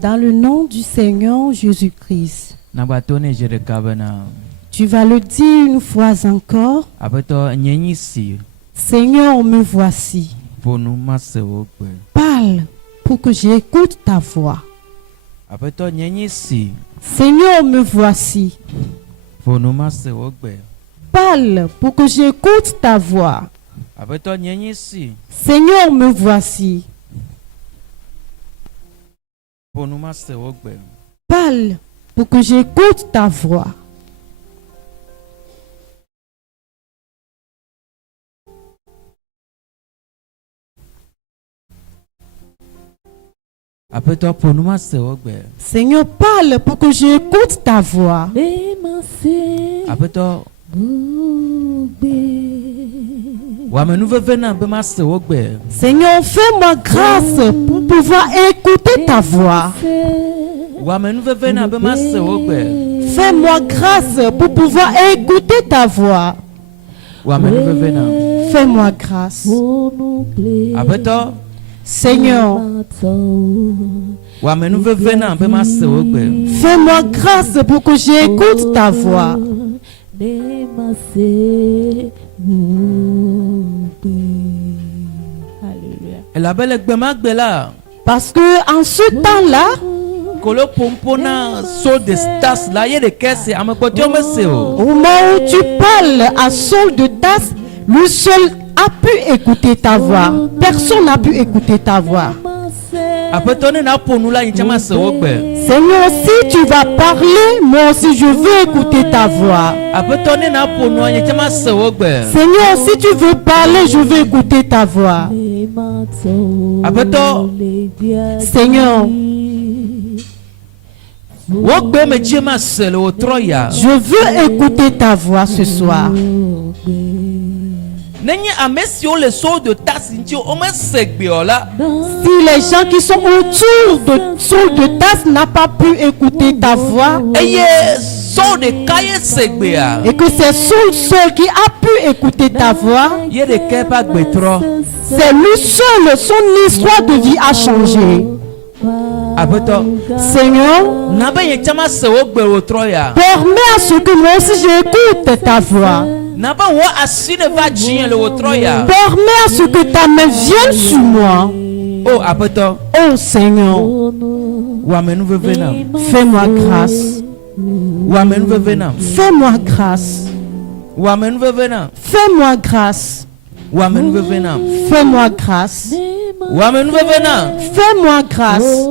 Dans le nom du Seigneur Jésus-Christ. Tu vas le dire une fois encore. Seigneur, me voici. Parle pour que j'écoute ta voix. Seigneur, me voici. Parle pour que j'écoute ta voix. Seigneur, me voici. Parle pour que j'écoute ta voix. Seigneur, parle pour que j'écoute ta voix. Seigneur, fais-moi grâce pour pouvoir écouter ta voix. Fais-moi grâce pour pouvoir écouter ta voix. Fais-moi grâce. Seigneur, fais-moi grâce pour que j'écoute ta voix. Parce que en ce temps-là, au moment où tu parles à Saul de Tarse, lui seul a pu écouter ta voix. Personne n'a pu écouter ta voix. Seigneur, si tu vas parler, moi aussi je veux écouter ta voix. Seigneur, si tu veux parler, je veux écouter ta voix. Seigneur, je veux écouter ta voix ce soir. Si les gens qui sont autour de Saul de Tarse n'ont pas pu écouter ta voix, et que c'est Saul seul qui a pu écouter ta voix, c'est lui seul, son histoire de vie a changé. Seigneur, permets à ce que moi aussi j'écoute ta voix. Permets à ce que ta main vienne sur moi. Oh Seigneur, fais-moi grâce. Fais-moi grâce. Fais-moi grâce. Fais-moi grâce. Fais-moi grâce.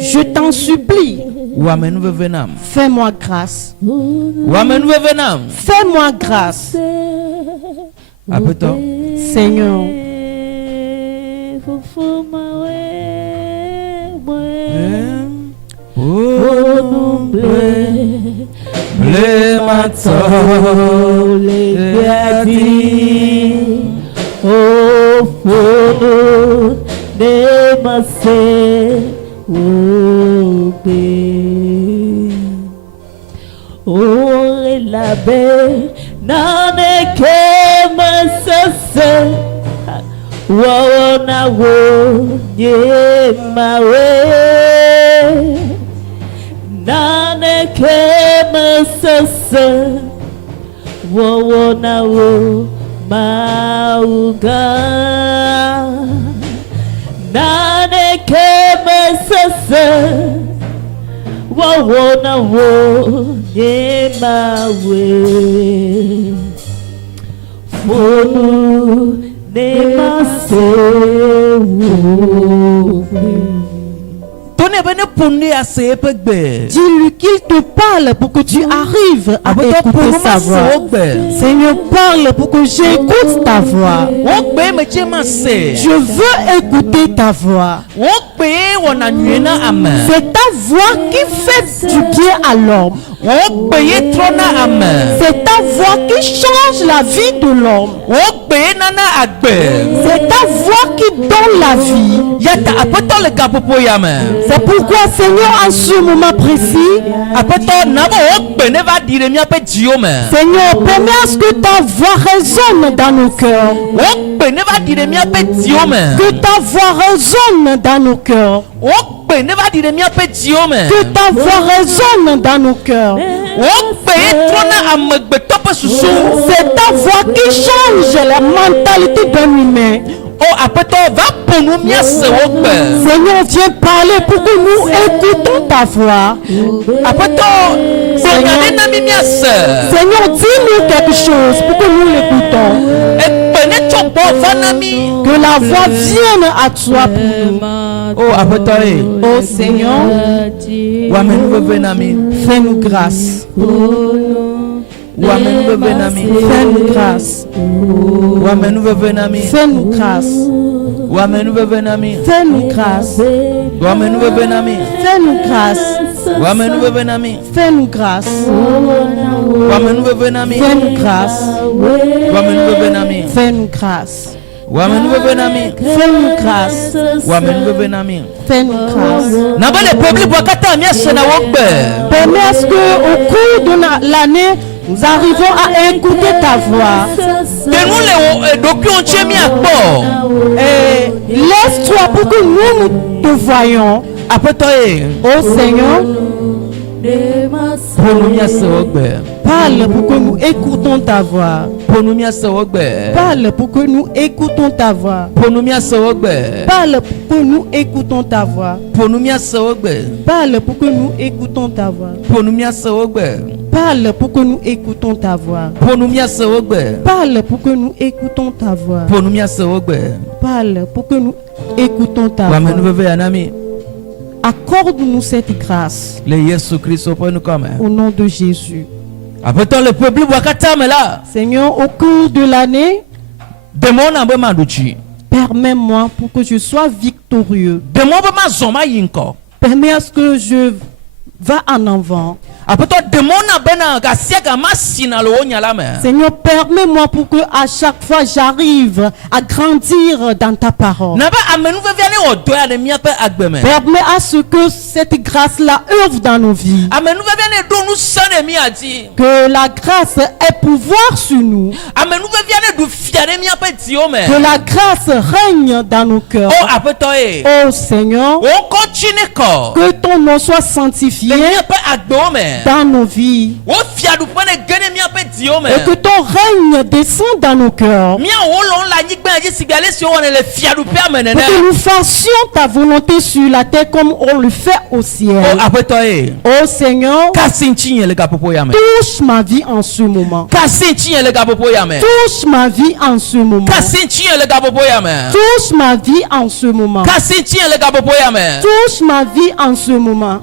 Je t'en supplie. Fais-moi grâce. Fais-moi grâce. Seigneur. La belle nane kema sase wana wo ye mawe nane kema sase wana wo mauga nane kema sase wana wo Nemawe Fonu Dis-lui qu'il te parle pour que tu arrives à écouter sa voix. Seigneur, parle pour que j'écoute ta voix. Je veux écouter ta voix. C'est ta voix qui fait du bien à l'homme. C'est ta voix qui change la vie de l'homme. C'est ta voix qui donne la vie. C'est pourquoi, Seigneur, en ce moment précis, Seigneur, permets à ce que ta voix résonne dans nos cœurs. Que ta voix résonne dans nos cœurs. Que ta voix résonne dans nos cœurs. C'est ta voix qui change la mentalité d'un humain. Seigneur, viens parler pour que nous écoutons ta voix. Seigneur, dis-nous quelque chose pour que nous l'écoutons. Que la voix vienne à toi pour nous. Oh Seigneur, fais-nous grâce. Fais-nous grâce. Fais-nous grâce. Fais-nous grâce. Fais-nous grâce. Fais-nous grâce. Fais-nous grâce. Fais-nous grâce. Fais-nous grâce. Fais-nous grâce. Permets à ce que au cours de l'année, nous arrivons à écouter ta voix. Et laisse-toi pour que nous te voyons. Oh Seigneur, parle pour que nous écoutons ta voix. Parle pour que nous écoutons ta voix. Parle pour que nous écoutons ta voix. Parle pour que nous écoutons ta voix. Parle pour que nous écoutons ta voix. Parle pour que nous écoutons ta voix. Parle pour que nous écoutons ta voix. Accorde-nous cette grâce. Au nom de Jésus. Seigneur, au cours de l'année, permets-moi pour que je sois victorieux. Permets à ce que je va en avant. Seigneur, permets-moi pour que à chaque fois j'arrive à grandir dans ta parole. Permets à ce que cette grâce-là œuvre dans nos vies. Que la grâce ait pouvoir sur nous. Que la grâce règne dans nos cœurs. Oh Seigneur, que ton nom soit sanctifié dans nos vies. Et que ton règne descende dans nos cœurs. Pour que nous fassions ta volonté sur la terre comme on le fait au ciel. Oh Seigneur, touche ma vie en ce moment. Touche ma vie en ce moment. Touche ma vie en ce moment. Touche ma vie en ce moment.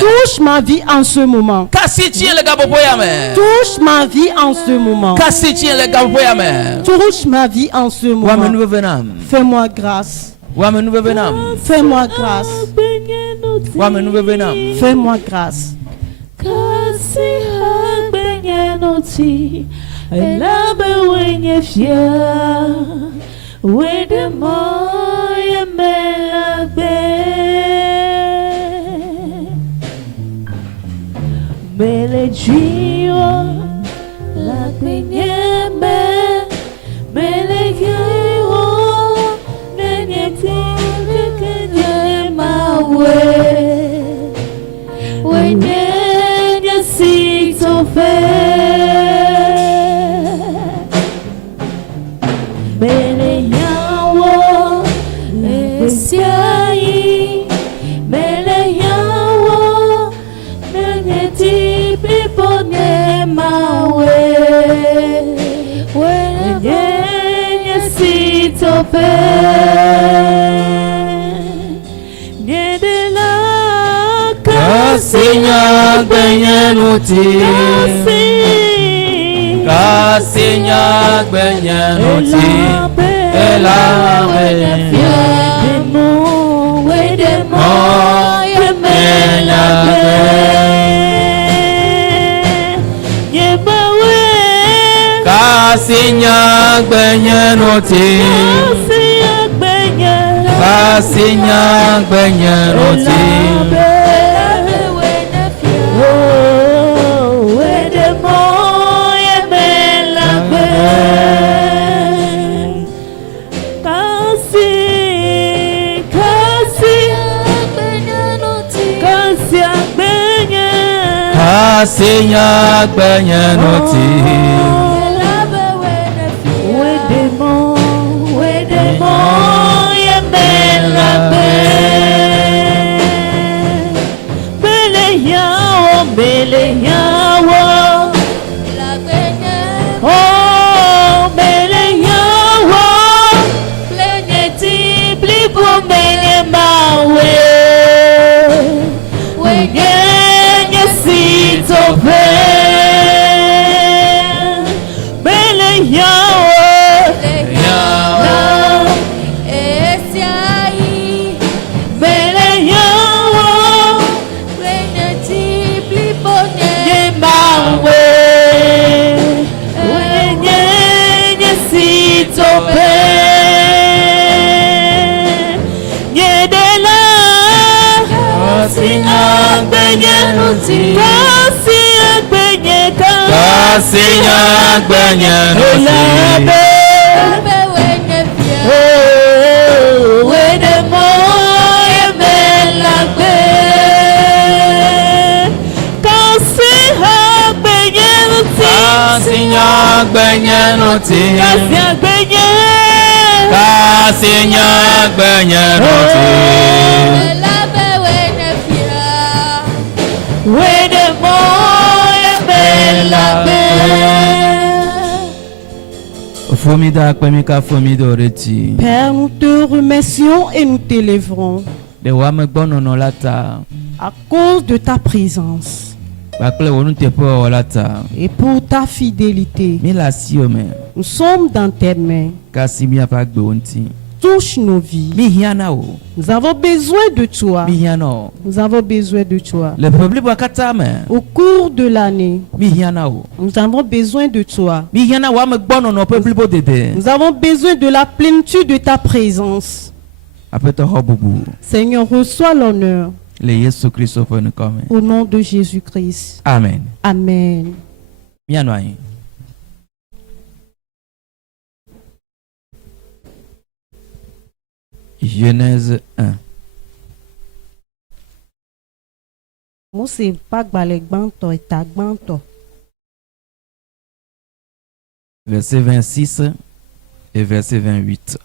Touche ma vie en ce moment. Touche ma vie en ce moment. Touche ma vie en ce moment. Fais-moi grâce. Fais-moi grâce. Fais-moi grâce. Melejiwa la kwenyeme melejiwa nenyeti mawe wenye sitofe meleyawo esiai meleyawo nenyeti Kasinya benyenuti, kasinya benyenuti, elame demo wedemo yemelame yebawe kasinya benyenuti, kasinya benyenuti. Seigneur gbenye noti. Seigneur gbenye noti. Seigneur gbenye noti. Seigneur gbenye noti. Père, nous te remercions et nous t'élèverons à cause de ta présence et pour ta fidélité. Nous sommes dans tes mains. Touche nos vies. Nous avons besoin de toi. Nous avons besoin de toi. Au cours de l'année, nous avons besoin de toi. Nous avons besoin de la plénitude de ta présence. Seigneur, reçois l'honneur. Au nom de Jésus-Christ. Amen. Amen. Genèse 1. Verset 26 et verset 28.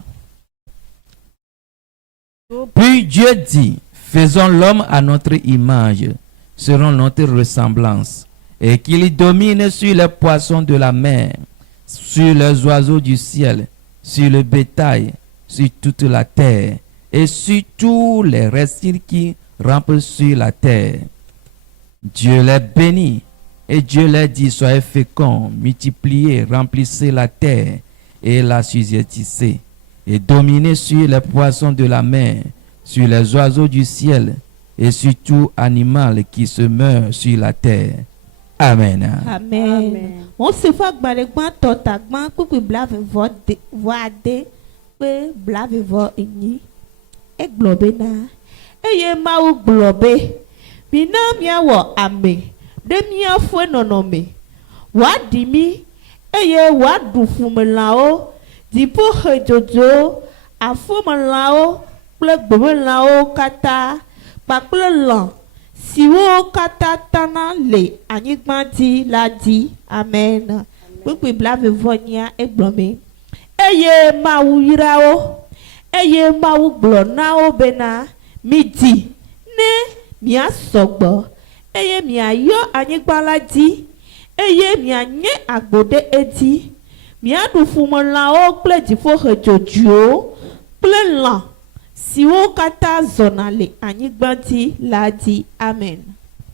Puis Dieu dit, faisons l'homme à notre image, selon notre ressemblance, et qu'il domine sur les poissons de la mer, sur les oiseaux du ciel, sur le bétail, sur toute la terre, et sur tous les reptiles qui rampent sur la terre. Dieu les bénit, et Dieu leur dit, soyez féconds, multipliez, remplissez la terre, et la sujétissez, et dominez sur les poissons de la mer, sur les oiseaux du ciel, et sur tout animal qui se meurt sur la terre. Amen. Amen. On se fait balégman totagman kuku blave voade pe blave vo ini e globe na eye ma u globe mina mia wo ame de mia fue nonome wa dimi eye wa du fumelao di po hejojo afumlao ple gbemlao kata pakple lan siwo kata tana le anyigbanti la di amen. Kuku blave vonia e glome eye ma u yirao eye ma u glonao bena midi ne mia sogbo eye mia yo anyigbala di eye mia nye agbode edi mia du fumelao ple difo hejojo ple lan siwo kata zonale anyigbanti la di amen.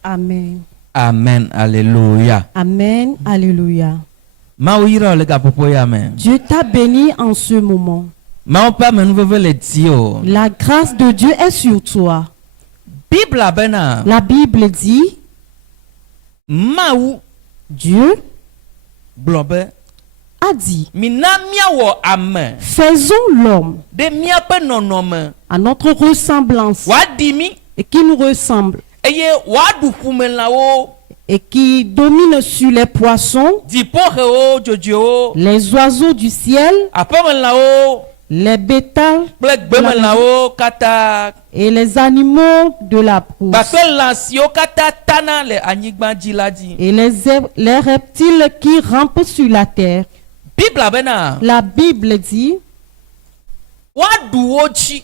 Amen. Amen. Alléluia. Amen. Alléluia. Amen. Dieu t'a béni en ce moment. La grâce de Dieu est sur toi. La Bible dit, Dieu a dit, faisons l'homme à notre ressemblance et qui nous ressemble et qui domine sur les poissons, les oiseaux du ciel, les bétails kple gbemelãwo katã. et les animaux de la brousse Gake lã siwo katã tana le anyigba dzi la dzi. et les reptiles qui rampent sur la terre. Bibla bena La Bible dit woaɖu wo dzi.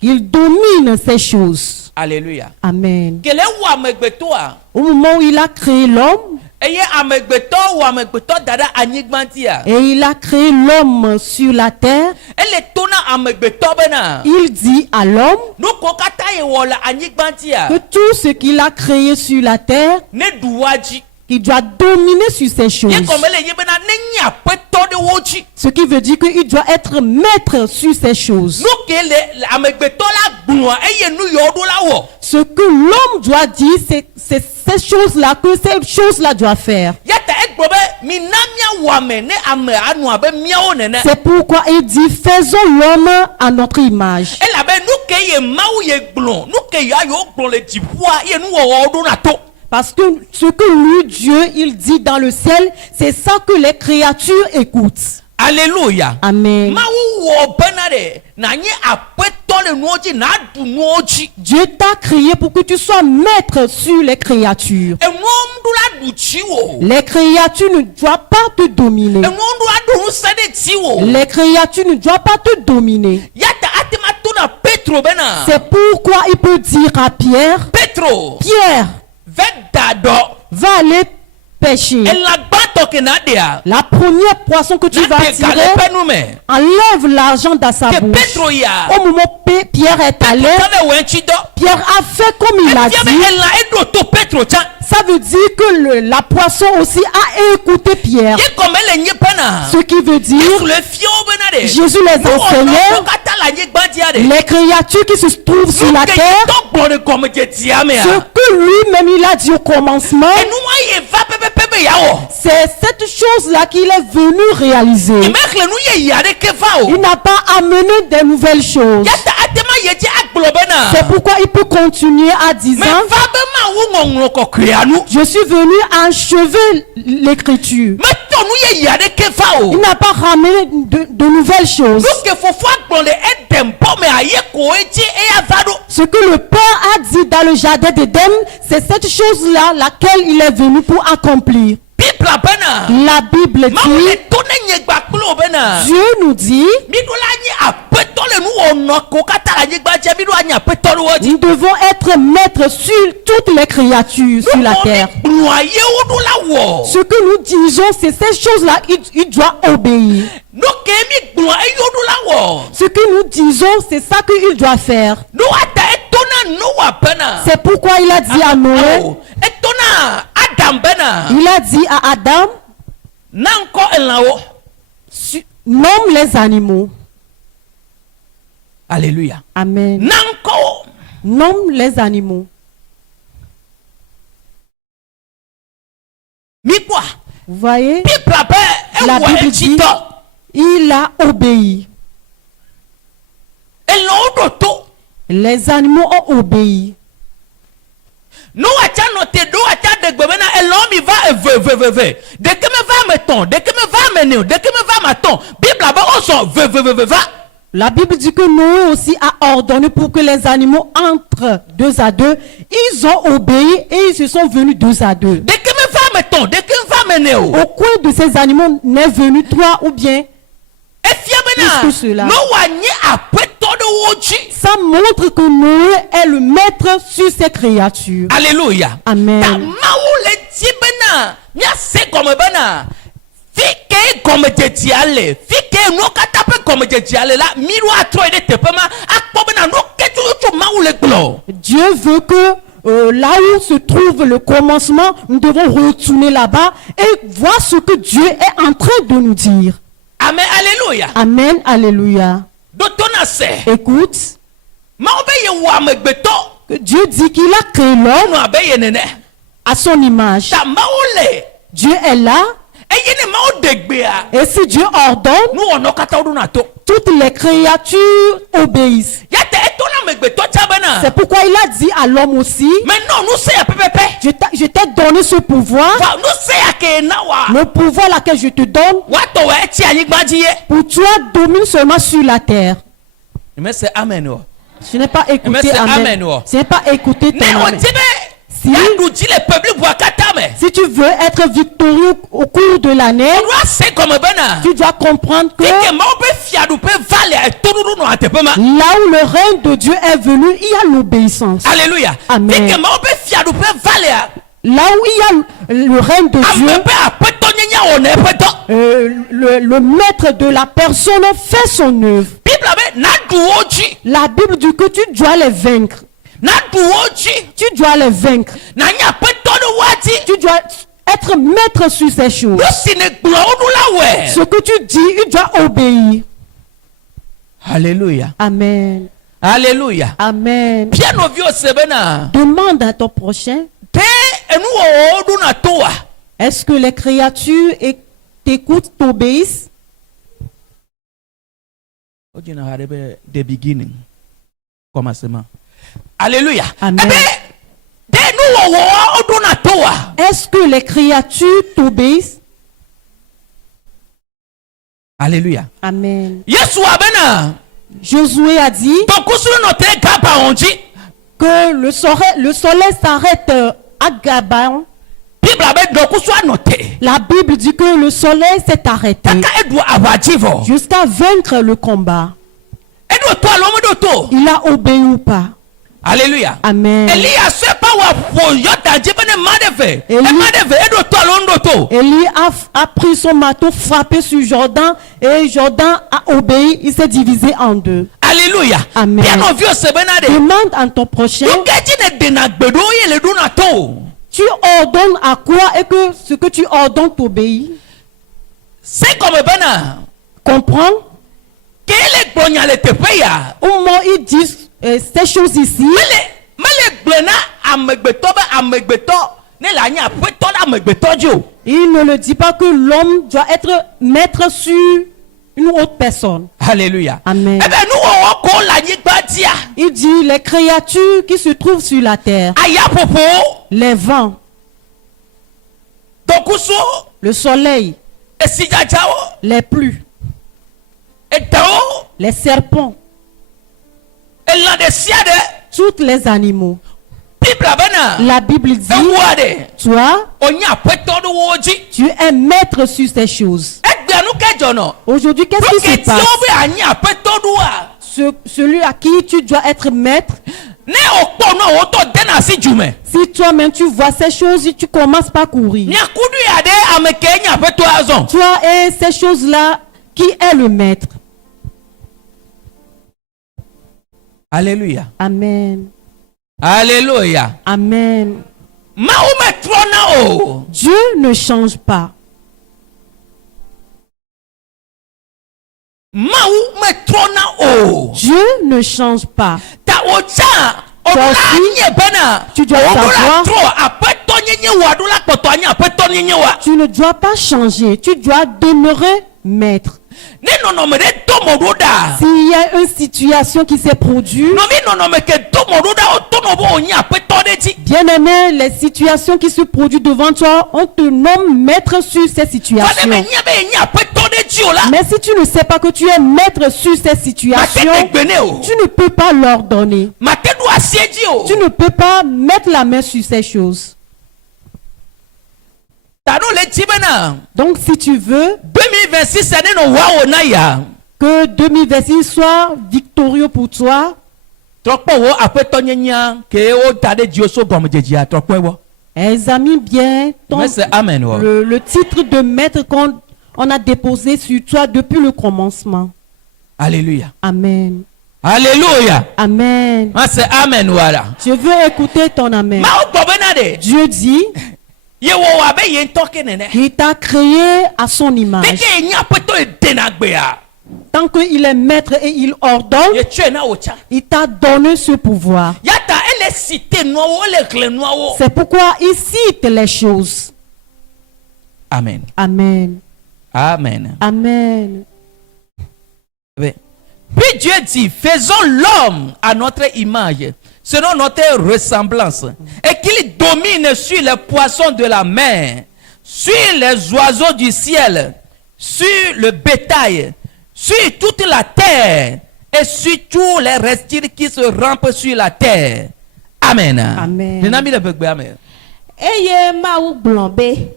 qu'il domine ces choses. Alléluia. Amen. Kele wɔ amegbetoa. Au moment où il a créé l'homme, Eye amegbetɔ wɔ amegbetɔ da ɖe anyigba dzia. et il a créé l'homme sur la terre, Ele to na amegbetɔ bena. il dit à l'homme Nu ko katã ye wɔ le anyigba dzia. que tout ce qu'il a créé sur la terre, Ne ɖu woa dzi. qu'il doit dominer sur ces choses. Ye gɔme le ye bena ne nye aƒetɔ ɖe wo dzi. Ce qui veut dire qu'il doit être maître sur ces choses. Nu ke le amegbetɔ la gblɔa eye nu yewo ɖo la wɔ. Ce que l'homme doit dire, c'est ces choses-là, que ces choses-là doit faire. Yata egblɔ be mina míawɔ ame ne ame anɔ abe míawo nene. C'est pourquoi il dit, faisons l'homme à notre image. Elabe nu ke ye Mawu ye gblɔ, nu ke ya yewo gblɔ le dziƒoa ye nuwɔwɔ ɖo na to. Parce que ce que lui, Dieu, il dit dans le ciel, c'est ça que les créatures écoutent. Alléluia. Amen. Mawu wɔ bena de na nye aƒetɔ le nuwo dzi na ɖu nuwo dzi. Dieu t'a créé pour que tu sois maître sur les créatures. Enuwo ŋu la ɖu tsi wo. Les créatures ne doivent pas te dominer. Enuwo ŋu la ɖu ŋusẽ ɖe tsi wo. Les créatures ne doivent pas te dominer. Yata atema to na Petro bena. C'est pourquoi il peut dire à Pierre, Petro. Pierre, Ve da dɔ. va aller pêcher. Elã gbãtɔ ke na ɖea. La première poisson que tu Na vas ɖe ga le tirer, ƒe nu me. enlève l'argent dans sa Ke bouche. Petro ya. Au moment où Pierre est allé, Tɔ le wɔ eŋuti dɔ. Pierre a fait comme il a Efia be dit. elã eɖo to Petro tsã. Ça veut dire que la poisson aussi a écouté Pierre. Ye gɔme le nye bena. Ce qui veut dire, Yesu le fiawo bena de. Jésus les Nuwɔnɔ enseignait, katã le anyigba dzia de. les créatures qui se trouvent sur la Nu ke terre, tɔ gblɔ le gɔmedzedzia mea. ce que lui-même il a dit au commencement, Enuma ye va pɛpɛpɛ be yawɔ. c'est cette chose-là qu'il est venu réaliser. Emexle nu yeye aɖeke va o. Il n'a pas amené des nouvelles choses. Yata atema ye dzi agblɔ bena. C'est pourquoi il peut continuer à dire, Me va be Mawu ŋɔŋlɔ kɔkɔea nu. je suis venu achever l'écriture. Metɔ nu yeye aɖeke va o. Il n'a pas ramené de nouvelles choses. Nu ke fofoa gblɔ le Edem bɔ me aye ko edzi eya va ɖo. Ce que le Père a dit dans le jardin d'Éden, c'est cette chose-là laquelle il est venu pour accomplir. Bibla bena. La Bible Mawu le dit, to ne nye gbakplo bena. Dieu nous dit, Mi ɖo la nye aƒetɔ le nuwɔnɔ ko katã le anyigba dzia mi ɖo anye aƒetɔ ɖe wo dzi. nous devons être maîtres sur toutes les créatures sur la terre. Gblɔa yewo ɖo la wɔ. Ce que nous disons, c'est ces choses-là, il doit obéir. Nu ke mi gblɔa eyo ɖo la wɔ. Ce que nous disons, c'est ça qu'il doit faire. Nu ata eto na Noa bena. C'est pourquoi il a dit à Noé, Awo, eto na Adam bena. il a dit à Adam, Na ŋkɔ elãwo. nomme les animaux. Alléluia. Amen. Na ŋkɔ wo. Nomme les animaux. Mi kpɔa. Vous voyez, Bibla be la ewɔ Bible etsi dit, tɔ. il a obéi. Elãwo ɖo to. Les animaux ont obéi. Noa tsa nɔ te Noa tsa de gbe bena elãwo mi va eveveveve. Ɖeke me va ame tɔn, ɖeke me va ame ne o, ɖeke me va ame atɔn. Bibla be wozɔ veveveve va. La Bible dit que Noé aussi a ordonné pour que les animaux entrent 2 à 2. Ils ont obéi et ils se sont venus 2 à 2. Ɖeke me va ame tɔn, ɖeke me va ame ne o. Au coin de ces animaux n'est venu 3 ou bien. Efia Plus que cela. bena Noa nye aƒetɔ ɖe wo dzi. Ça montre que Noé est le maître sur ces créatures. Alléluia. Amen. Ta Mawu le dzi bena míase gɔme bena fi ke gɔmedzedzia le, fi ke nuwo katã ƒe gɔmedzedzia le la, mi ɖo atrɔ yi ɖe teƒe ma akpɔ bena nu ke tso Mawu le gblɔ. Dieu veut que là où se trouve le commencement, nous devons retourner là-bas et voir ce que Dieu est en train de nous dire. Amen. Alléluia. Amen. Alléluia. Do to na se. Écoute, Mawu be ye wɔ amegbetɔ. que Dieu dit qu'il a créé l'homme Nu abe ye nene. à son image. Ta Mawu le. Dieu est là. Et si Dieu ordonne, toutes les créatures obéissent. C'est pourquoi il a dit à l'homme aussi, je t'ai donné ce pouvoir, le pouvoir laquelle je te donne, pour toi domine seulement sur la terre. Je n'ai pas écouté amen. Je n'ai pas écouté ton amen. Si tu veux être victorieux au cours de l'année, tu dois comprendre que là où le règne de Dieu est venu, il y a l'obéissance. Alléluia. Amen. Là où il y a le règne de Dieu, le maître de la personne fait son œuvre. La Bible dit que tu dois les vaincre. Tu dois les vaincre. Tu dois être maître sur ces choses. Ce que tu dis, il doit obéir. Alléluia. Amen. Alléluia. Amen. Demande à ton prochain. Est-ce que les créatures t'écoutent, t'obéissent? Commencement. Alléluia. Amen. Est-ce que les créatures t'obéissent? Alléluia. Amen. Josué a dit que le soleil s'arrête à Gabaon. La Bible dit que le soleil s'est arrêté jusqu'à vaincre le combat. Il a obéi ou pas? Alléluia. Amen. Élie a pris son marteau, frappé sur Jordan, et Jordan a obéi. Il s'est divisé en deux. Alléluia. Amen. Demande à ton prochain. Tu ordonnes à quoi et que ce que tu ordonnes t'obéit. C'est comme comprends. Au moment où ils disent ces choses ici, il ne le dit pas que l'homme doit être maître sur une autre personne. Alléluia. Amen. Il dit les créatures qui se trouvent sur la terre, les vents, le soleil, les pluies, les serpents, tous les animaux. La Bible dit, toi, tu es maître sur ces choses. Aujourd'hui, qu'est-ce qui se passe? Celui à qui tu dois être maître, si toi-même tu vois ces choses, tu commences par courir. Toi et ces choses-là, qui est le maître? Alléluia. Amen. Alléluia. Amen. Dieu ne change pas. Dieu ne change pas. Toi aussi, tu dois savoir, tu ne dois pas changer, tu dois demeurer maître. S'il y a une situation qui s'est produite, bien aimé, les situations qui se produisent devant toi, on te nomme maître sur ces situations. Mais si tu ne sais pas que tu es maître sur ces situations, tu ne peux pas l'ordonner. Tu ne peux pas mettre la main sur ces choses. Donc si tu veux que 2026 soit victorieux pour toi, examine bien le titre de maître qu'on a déposé sur toi depuis le commencement. Alléluia. Amen. Alléluia. Amen. C'est amen. Voilà. Je veux écouter ton amen. Dieu dit, il t'a créé à son image. Tant qu'il est maître et il ordonne, il t'a donné ce pouvoir. C'est pourquoi il cite les choses. Amen. Amen. Amen. Amen. Oui. Puis Dieu dit, faisons l'homme à notre image, selon notre ressemblance, et qu'il domine sur les poissons de la mer, sur les oiseaux du ciel, sur le bétail, sur toute la terre, et sur tous les reptiles qui se rampent sur la terre. Amen. Amen. Amen. Eye mawu gblɔbe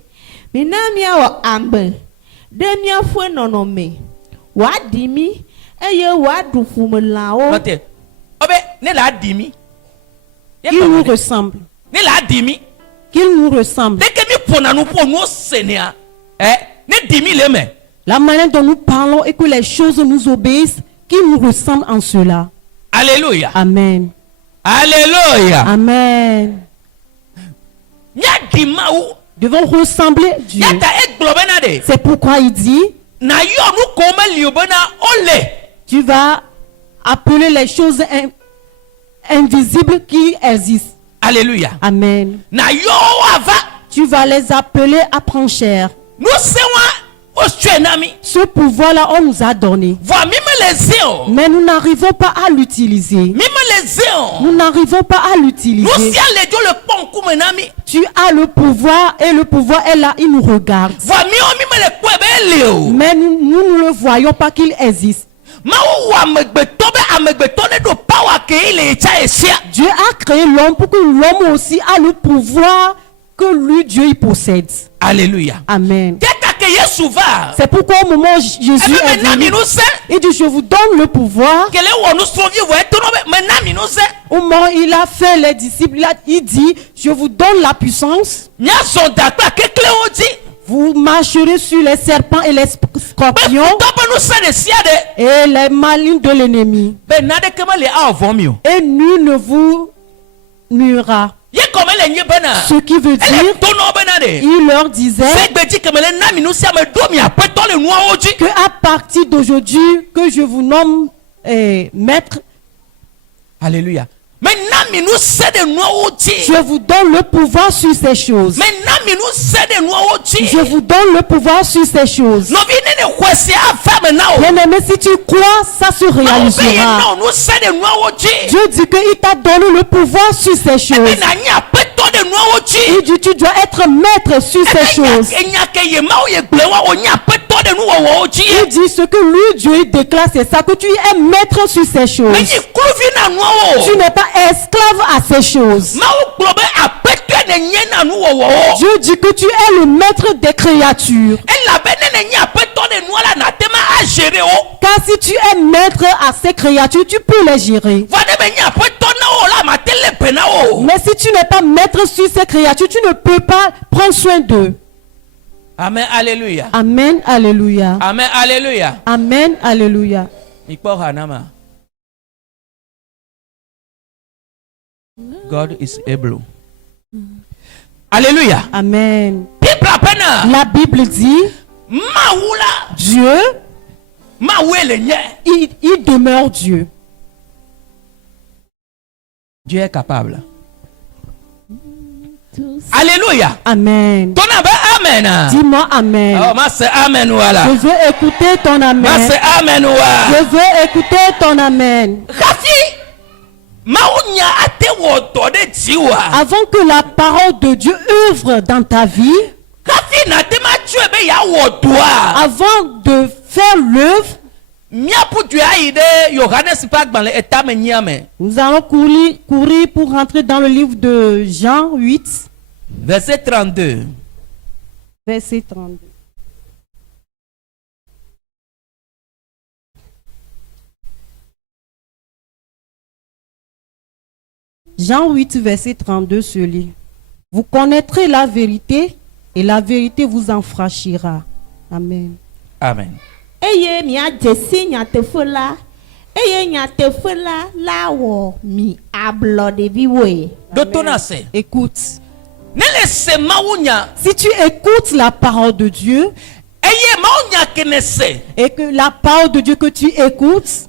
mina miawɔ ambe ɖe miaƒe nɔnɔme wòaɖi mi eye wòaɖu ƒumelãwo. Notez. Obe, ne la dimi. Qu'il nous ressemble. Ne la dimi. Qu'il nous ressemble. Dès que mi pona nous pour nous sénéa, ne dimi le me. La manière dont nous parlons et que les choses nous obéissent, qu'il nous ressemble en cela. Alléluia. Amen. Alléluia. Amen. Nya dima ou. Devons ressembler à Dieu. Yata e globena de. C'est pourquoi il dit, Na yo nous comme liobena ole. tu vas appeler les choses invisibles qui existent. Alléluia. Amen. Na yo ava. Tu vas les appeler à prendre chair. Nous sewa o tsuenami. Ce pouvoir-là, on nous a donné. Voix mime les zéons. Mais nous n'arrivons pas à l'utiliser. Mime les zéons. Nous n'arrivons pas à Nous l'utiliser. si les dieux le pont kumenami. Tu as le pouvoir et le pouvoir est là, il nous regarde. Voix mime les kwebe leo. Mais nous ne le voyons pas qu'il existe. Ma ou amegbeto be amegbeto ne do power ke ile echa esia. Dieu a créé l'homme pour que l'homme aussi a le pouvoir que lui, Dieu, il possède. Alléluia. Amen. Dès que Jésus va. C'est pourquoi au moment où Jésus est venu, il dit, je vous donne le pouvoir. Au moment où il a fait les disciples, il dit, je vous donne la puissance. Vous marcherez sur les serpents et les scorpions et les malignes de l'ennemi. Et nul ne vous nuira. Ce qui veut dire, il leur disait que à partir d'aujourd'hui, que je vous nomme maître. Alléluia. Je vous donne le pouvoir sur ces choses. Je vous donne le pouvoir sur ces choses. Bien-aimé, si tu crois, ça se réalisera. Dieu dit qu'il t'a donné le pouvoir sur ces choses. Il dit tu dois être maître sur ces choses. Il dit ce que lui, Dieu, il déclare, c'est ça, que tu es maître sur ces choses. Tu n'es pas esclave à ces choses. Dieu dit que tu es le maître des créatures. Car si tu es maître à ces créatures, tu peux les gérer. Mais si tu n'es pas maître sur ces créatures, tu ne peux pas prendre soin d'eux. Amen, alléluia. Amen, alléluia. Amen, alléluia. Amen, alléluia. God is able. Alléluia. Amen. La Bible dit, Dieu, il demeure Dieu. Dieu est capable. Alléluia. Amen. Ton amen. Dis-moi amen. Oh, ma c'est amen voilà. Je veux écouter ton amen. Ma c'est amen voilà. Je veux écouter ton amen. Avant que la parole de Dieu œuvre dans ta vie, avant de faire l'œuvre, nous allons courir pour rentrer dans le livre de Jean 8, verset 32. Verset 32. Jean 8, verset 32 se lit. Vous connaîtrez la vérité et la vérité vous en franchira. Amen. Amen. Eye mia desi nyateƒe la eye nyateƒe la wɔ mi ablɔ ɖeviwoe. Écoute. Si tu écoutes la parole de Dieu et que la parole de Dieu que tu écoutes,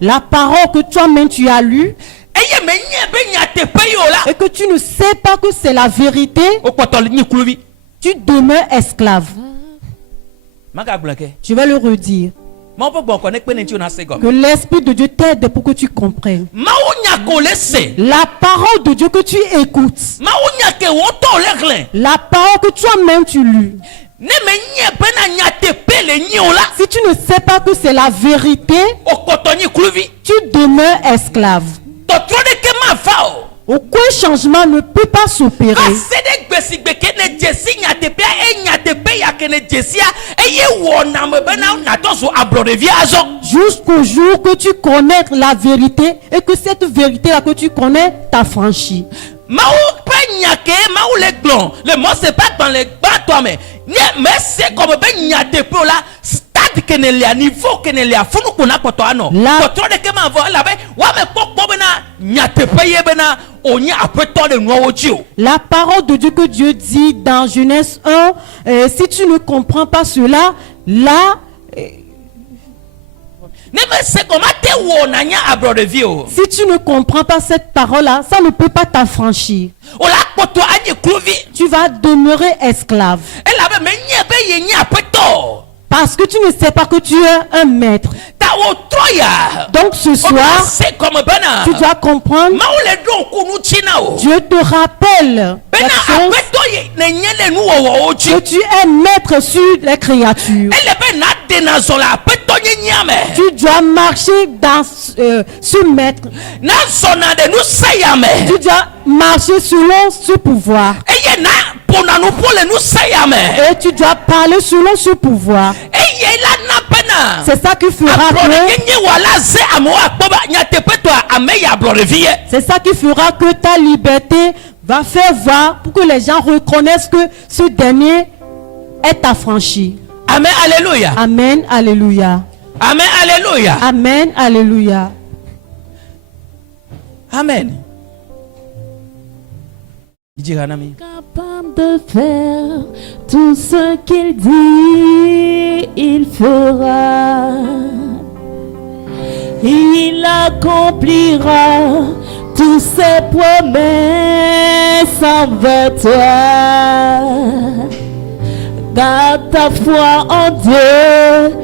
la parole que toi-même tu as lue, et que tu ne sais pas que c'est la vérité, tu demeures esclave. Maka blanke. Je vais le redire. Ma on peut bon connaître que n'es-tu na segom. Que l'Esprit de Dieu t'aide pour que tu comprennes. Ma unya ko lese. La parole de Dieu que tu écoutes. Ma unya ke woto leklen. La parole que toi-même tu lis. Ne me nye bena nya te pele nyola. Si tu ne sais pas que c'est la vérité, O kotoni kluvi. tu demeures esclave. To trode ke ma fao. Aucun changement ne peut pas s'opérer. Asede gbesi gbeke ne jesi nya te pe e nya te pe ya ke ne jesia e ye wona me bena na to so abrorevia azo. Jusqu'au jour que tu connais la vérité et que cette vérité-là que tu connais t'affranchit. Maou pe nya ke maou le glon. Le mot c'est pas dans les bas toi mais c'est comme ben nya te pe la stade que ne le niveau que ne le funu kuna poto ano. To trode ke ma vo la be wa me pokpo bena nya te pe ye bena onya apeto le no oji. La parole de Dieu que Dieu dit dans Genèse 1, si tu ne comprends pas cela, là, si tu ne comprends pas cette parole-là, ça ne peut pas t'affranchir. Tu vas demeurer esclave. Parce que tu ne sais pas que tu es un maître. Donc ce soir, tu dois comprendre. Dieu te rappelle que tu es maître sur les créatures. Tu dois marcher dans ce maître. Tu dois marcher selon ce pouvoir. Et tu dois parler selon ce pouvoir. C'est ça qui fera que ta liberté va faire voir pour que les gens reconnaissent que ce dernier est affranchi. Amen, alléluia. Amen, alléluia. Amen, alléluia. Amen, alléluia. Amen. Capable de faire tout ce qu'il dit, il fera. Il accomplira tous ses promesses envers toi. Garde ta foi en Dieu,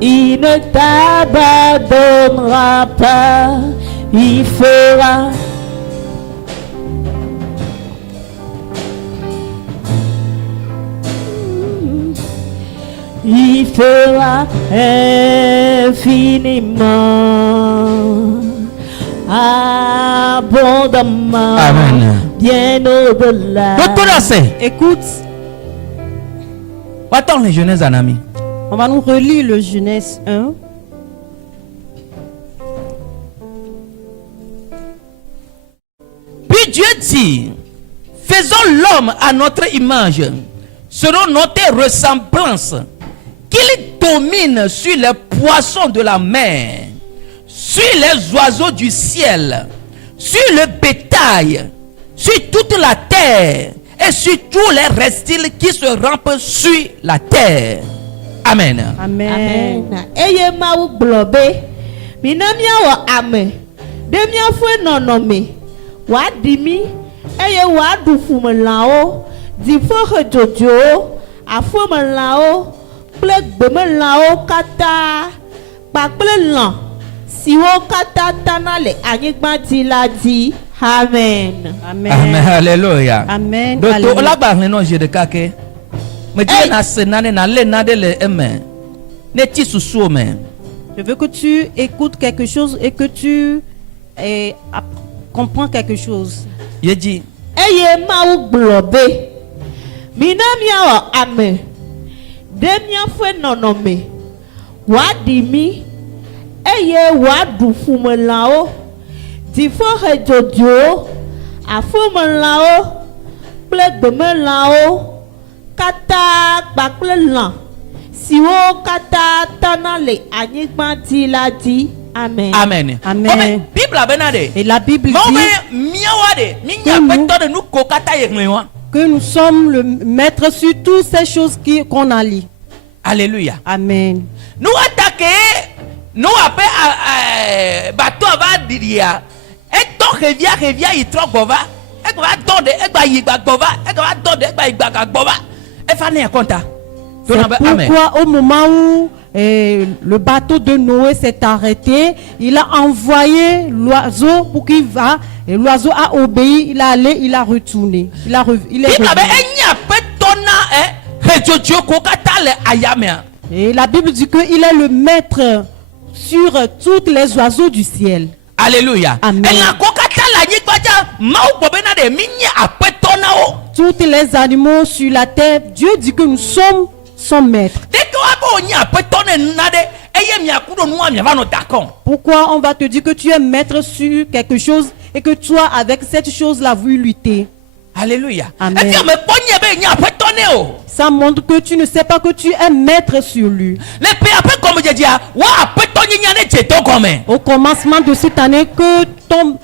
il ne t'abandonnera pas, il fera. Il fera infiniment, abondamment. Amen. Bien au-delà. Écoute, attends les Genèse en ami. on va nous relire le Genèse 1. Puis Dieu dit, faisons l'homme à notre image, selon notre ressemblance, qu'il domine sur les poissons de la mer, sur les oiseaux du ciel, sur le bétail, sur toute la terre et sur tous les reptiles qui se rampent sur la terre. Amen. Amen. Eye mawu globe, minamia wa ame, demia fue nonome, wa dimi, eye wa dufume lao, difo jojo, afome lao, plek beme lao kata, pakple lan, siwo kata tanale anyigba diladi. Amen. Amen. Amen. Alléluia. Amen. Donc, Alléluia. la barre non j'ai de kake. Mais Dieu n'a sénané na le na de le aimé. Ne ti sous mais. Je veux que tu écoutes quelque chose et que tu comprends quelque chose. Il dit Eye mawu globe, minamia wa ame, demia fue nonome, wa dimi, eye wa dufume lao, difo jojo, afume lao, plek beme lao, kata bakle lan, siwo kata tanale anyigba diladi. Amen. Amen. Amen. Amen. Bible a benade. Et la Bible dit que nous sommes le maître sur toutes ces choses qu'on a lues. Alléluia. Amen. Nous attaquer, nous appelons bateau va dire et donc revient il trop gova et va donner et va y gova et va donner et va y gova e fa ne konta. C'est pourquoi au moment où le bateau de Noé s'est arrêté, il a envoyé l'oiseau pour qu'il va. Et l'oiseau a obéi, il est allé, il a retourné. Il est revenu. Et la Bible dit qu'il est le maître sur tous les oiseaux du ciel. Alléluia. Amen. Tous les animaux sur la terre, Dieu dit que nous sommes son maître. Pourquoi on va te dire que tu es maître sur quelque chose et que toi, avec cette chose-là, vous lutter? Alléluia. Amen. Ça montre que tu ne sais pas que tu es maître sur lui. Au commencement de cette année, que ton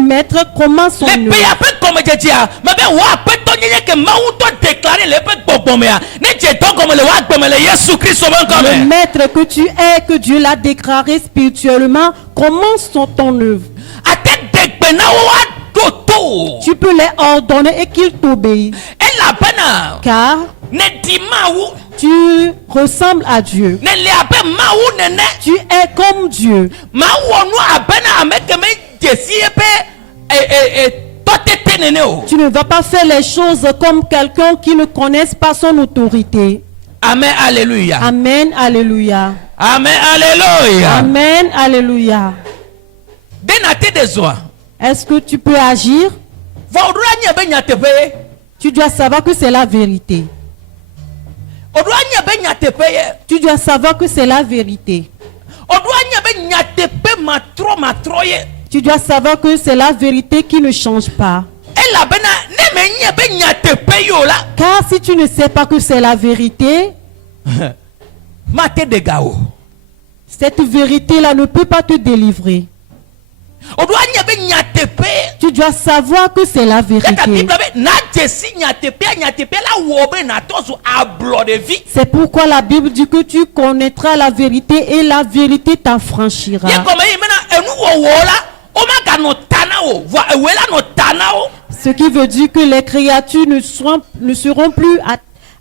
maître commence son œuvre. Le maître que tu es, que Dieu l'a déclaré spirituellement, commence ton œuvre. Tu peux les ordonner et qu'ils t'obéissent. Car tu ressembles à Dieu. Tu es comme Dieu. Tu ne vas pas faire les choses comme quelqu'un qui ne connaît pas son autorité. Amen, alléluia. Amen, alléluia. Amen, alléluia. Amen, alléluia. Est-ce que tu peux agir? Tu dois savoir que c'est la vérité. Tu dois savoir que c'est la vérité. Tu dois savoir que c'est la vérité qui ne change pas. Car si tu ne sais pas que c'est la vérité, cette vérité-là ne peut pas te délivrer. Tu dois savoir que c'est la vérité. C'est pourquoi la Bible dit que tu connaîtras la vérité et la vérité t'affranchira. Ce qui veut dire que les créatures ne seront plus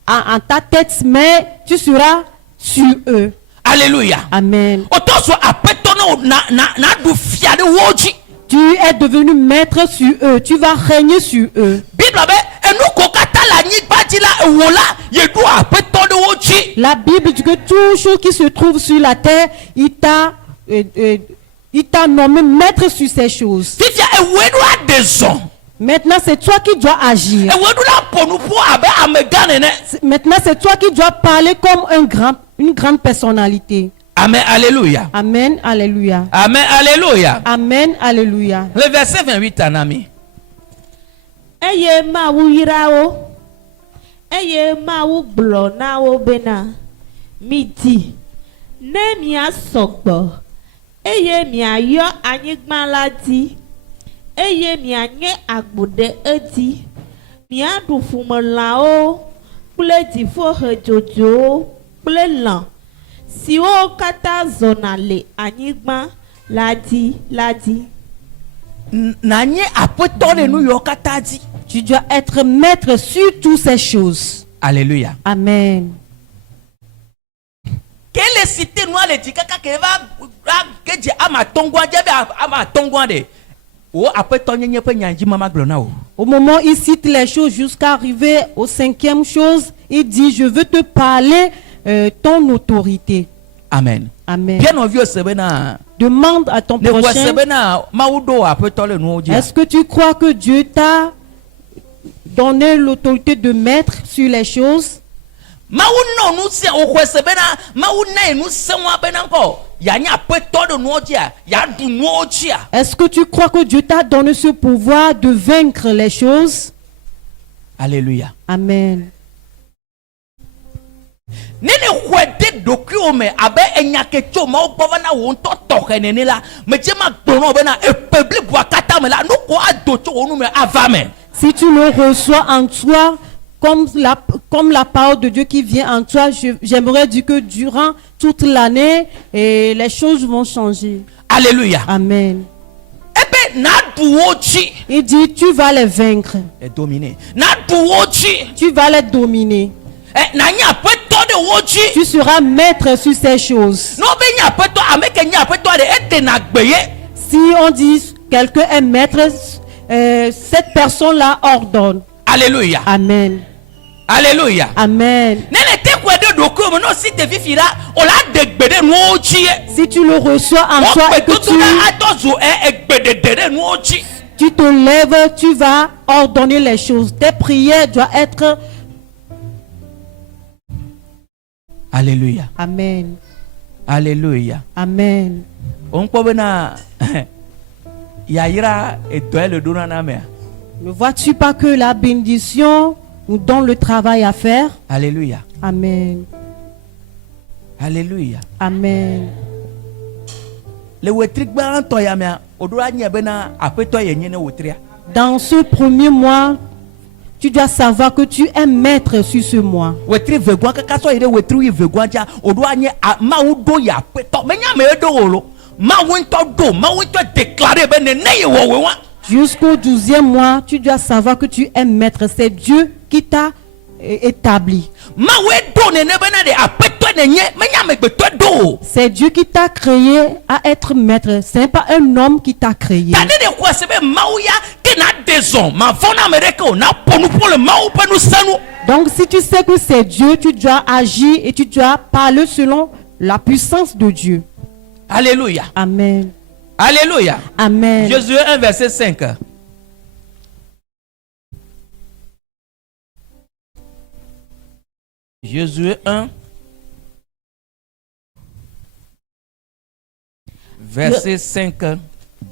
à ta tête, mais tu seras sur eux. Alléluia. Amen. Tu es devenu maître sur eux. Tu vas régner sur eux. La Bible dit que tout chose qui se trouve sur la terre, il t'a nommé maître sur ces choses. Maintenant, c'est toi qui dois agir. Maintenant, c'est toi qui dois parler comme une grande personnalité. Amen, alléluia. Amen, alléluia. Amen, alléluia. Amen, alléluia. Le verset 28, un ami. Eye ma wu yirawo. Eye ma wu gblɔ na wo bena. Midi. Ne mia sɔgbɔ. Eye mia yɔ anyigba la di. Eye mia nye agbo ɖe edi. Mia ɖu ƒumelãwo kple dziƒohedzodzowo kple lã. Siwo kata zona le anyigba la di. Tu dois être maître sur toutes ces choses. Alléluia. Amen. Quelle cité noire le dit que va que Dieu ama tongwa Dieu ama tongwa de. Au moment où il cite les choses jusqu'à arriver au 5e chose, il dit je veux te parler ton autorité. Amen. Amen. Bien envie au demande à ton prochain. Est-ce que tu crois que Dieu t'a donné l'autorité de maître sur les choses? Est-ce que tu crois que Dieu t'a donné ce pouvoir de vaincre les choses? Alléluia. Amen. Si tu le reçois en toi, comme la parole de Dieu qui vient en toi, j'aimerais dire que durant toute l'année, les choses vont changer. Alléluia. Amen. Il dit, tu vas les vaincre. Et dominer. Tu vas les dominer. Tu seras maître sur ces choses. Si on dit quelqu'un est maître, cette personne-là ordonne. Alléluia. Amen. Alléluia. Amen. Si tu le reçois en toi et que tu te lèves, tu vas ordonner les choses. Tes prières doivent être... Alléluia. Amen. Alléluia. Amen. On peut ne vois-tu pas que la bénédiction nous donne le travail à faire? Alléluia. Amen. Alléluia. Amen. Dans ce premier mois, tu dois savoir que tu es maître sur ce mois. Jusqu'au 12e mois, tu dois savoir que tu es maître. C'est Dieu qui t'a établi. C'est Dieu qui t'a créé à être maître. Ce n'est pas un homme qui t'a créé. Donc si tu sais que c'est Dieu, tu dois agir et tu dois parler selon la puissance de Dieu. Alléluia. Amen. Alléluia. Amen. Josué 1 verset 5. Josué 1 verset 5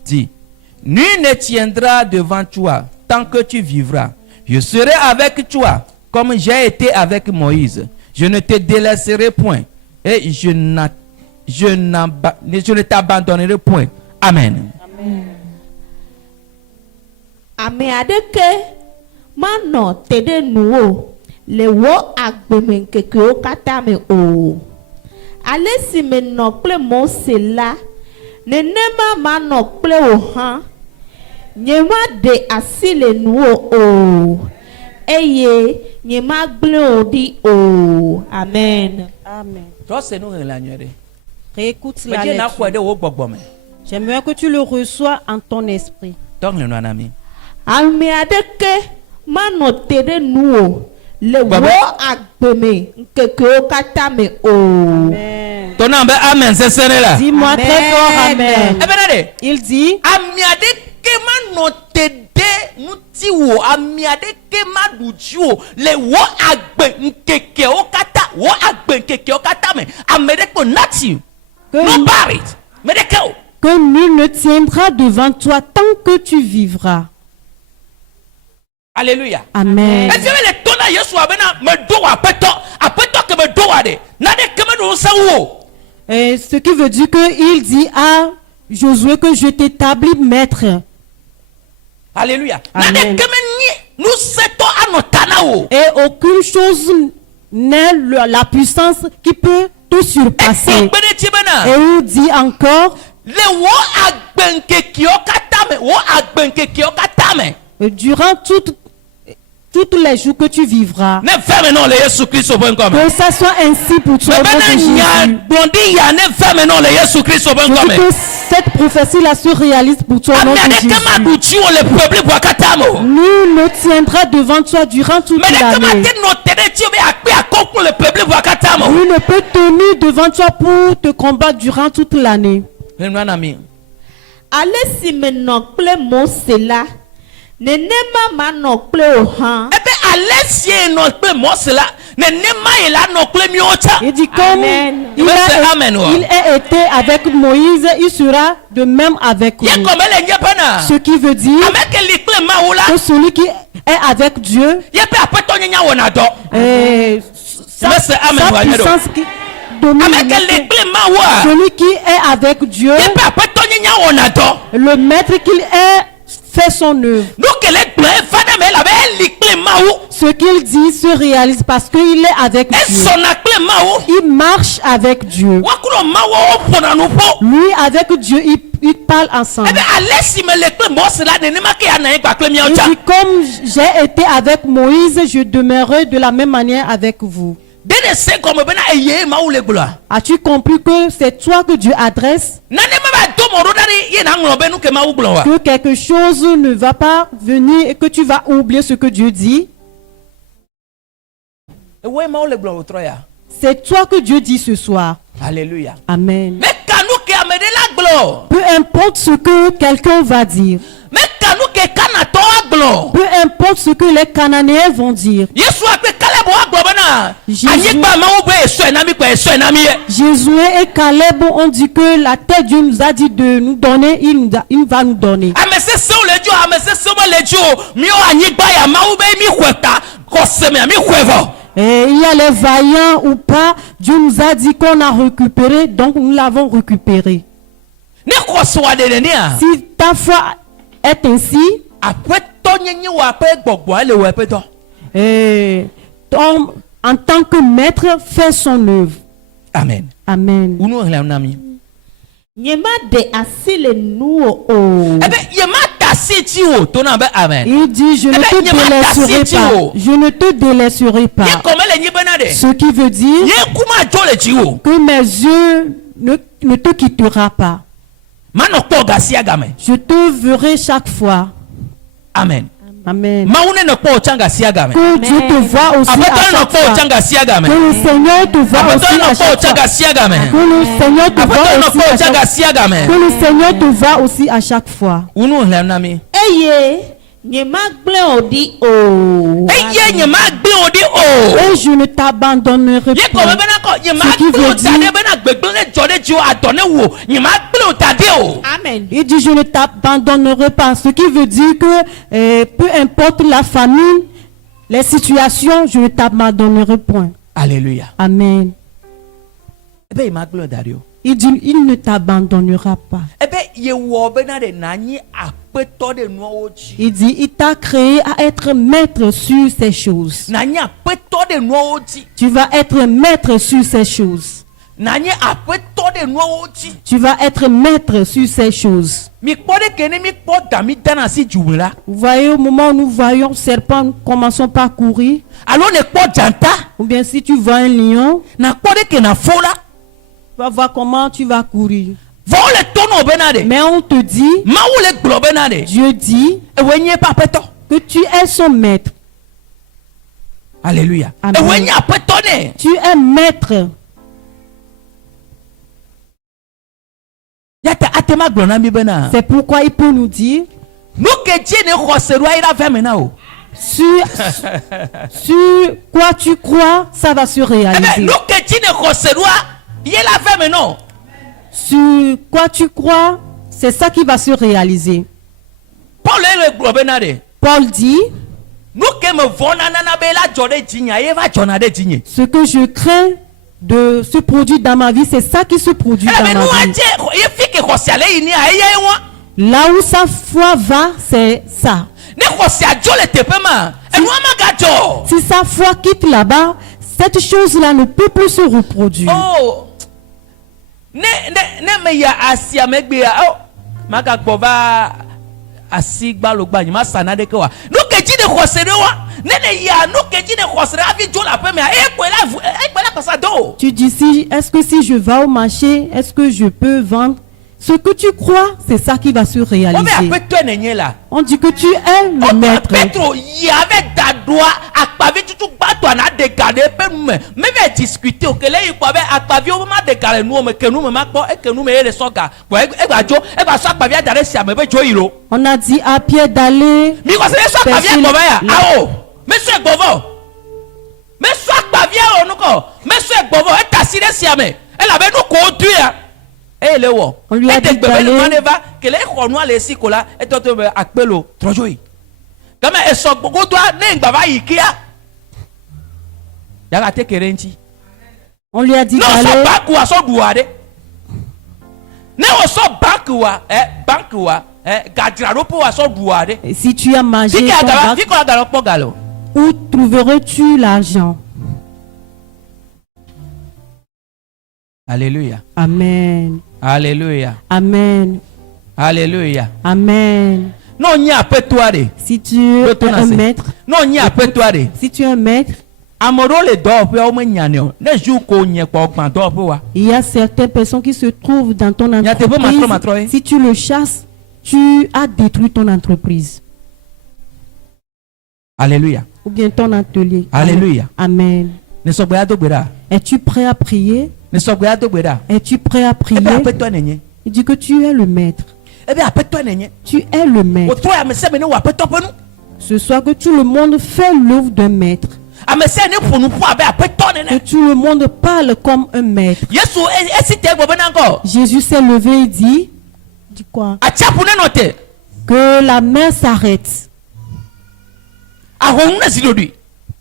dit: Nul ne tiendra devant toi tant que tu vivras. Je serai avec toi comme j'ai été avec Moïse. Je ne te délaisserai point et je ne t'abandonnerai point. Amen. Ame adeke mano tede nuo le wo agbeme keke kata me o. Ale si me no kple Mose la nenema mano kple o ha nyema de asi le nuo o eye nyema gble o di o. Amen. Amen. Réécoute la lecture. J'aimerais que tu le reçois en ton esprit. Ame adeke mano tede nuo le wo agbeme keke kata me o. Amen. Ton nom est Amen, c'est ça là. Dis-moi très fort Amen. Il dit Amiadeke mano tede nutiwo amiadeke madujuo le wo agbe nkeke okata wo agbe nkeke okata me amedeko nati no barit medeko que nul ne tiendra devant toi tant que tu vivras. Alléluia. Amen. Et ce qui veut dire qu'il dit à Josué que je t'établis maître. Alléluia. Amen. Et aucune chose n'est la puissance qui peut te surpasser. Et il dit encore durant toutes les jours que tu vivras, que ça soit ainsi pour toi. Que cette prophétie-là se réalise pour toi. Nul ne tiendra devant toi durant toute l'année. Nul ne peut tenir devant toi pour te combattre durant toute l'année. Ale si me no kple Mose la nenema ma no kple o ha. Ebe ale si no kple Mose la nenema ila no kple mi ocha. Il dit comme il a été avec Moïse, il sera de même avec lui. Ce qui veut dire que celui qui est avec Dieu, sa puissance qui domine, celui qui est avec Dieu, le maître qu'il est fait son œuvre. Ce qu'il dit se réalise parce qu'il est avec Dieu. Il marche avec Dieu. Lui, avec Dieu, ils parlent ensemble. Eh bien, allez si me le clé, moi, c'est là, ne m'a qu'à n'aille pas clé, Il dit, comme j'ai été avec Moïse, je demeurerai de la même manière avec vous. As-tu compris que c'est toi que Dieu adresse? Que quelque chose ne va pas venir et que tu vas oublier ce que Dieu dit? C'est toi que Dieu dit ce soir. Alléluia. Amen. Peu importe ce que quelqu'un va dire. Peu importe ce que les Cananéens vont dire. Josué et Caleb ont dit que la terre Dieu nous a dit de nous donner, il va nous donner. Et il y a les vaillants ou pas, Dieu nous a dit qu'on a récupéré, donc nous l'avons récupéré. Si ta foi est ainsi, en tant que maître, fais son œuvre. Amen. Amen. Il dit, je ne te délaisserai pas. Je ne te délaisserai pas. Ce qui veut dire que mes yeux ne te quittera pas. Je te verrai chaque fois. Amen. Amen. Que Dieu te voit aussi à chaque fois. Que le Seigneur te voit aussi à chaque fois. Que le Seigneur te voit aussi à chaque fois. Que le Seigneur te voit aussi à chaque fois. Et je ne t'abandonnerai pas. Ce qui veut dire, Amen. il dit, je ne t'abandonnerai pas. Ce qui veut dire que peu importe la famine, les situations, je ne t'abandonnerai point. Alléluia. Amen. Il dit, il ne t'abandonnera pas. Il dit, il t'a créé à être maître sur ces choses. Tu vas être maître sur ces choses. Tu vas être maître sur ces choses. Vous voyez, au moment où nous voyons serpent, nous commençons par courir. Ou bien si tu vois un lion, tu vas voir comment tu vas courir. Mais on te dit, Dieu dit que tu es son maître. Alléluia. Amen. Tu es maître. C'est pourquoi il peut nous dire sur quoi tu crois, ça va se réaliser. Sur quoi tu crois, c'est ça qui va se réaliser. Paul dit, ce que je crains de se produire dans ma vie, c'est ça qui se produit dans ma vie. Là où sa foi va, c'est ça. Si sa foi quitte là-bas, cette chose-là ne peut plus se reproduire. Tu dis, est-ce que si je vais au marché, est-ce que je peux vendre? Ce que tu crois, c'est ça qui va se réaliser. On dit que tu es le maître. On a dit à Pierre d'aller on lui a dit d'aller. On lui a dit d'aller. Si tu as mangé ton bac, où trouveras-tu l'argent? Alléluia. Amen. Alléluia. Amen. Alléluia. Amen. Non, il y a peu toi. Si tu es un maître, non, il y a peu toi. si tu es un maître, il y a certaines personnes qui se trouvent dans ton entreprise. Si tu le chasses, tu as détruit ton entreprise. Alléluia. Ou bien ton atelier. Alléluia. Amen. Es-tu prêt à prier? Es-tu prêt à prier? Il dit que tu es le maître. Tu es le maître. Ce soir que tout le monde fait l'œuvre d'un maître. Que tout le monde parle comme un maître. Jésus s'est levé et dit quoi? Que la mer s'arrête.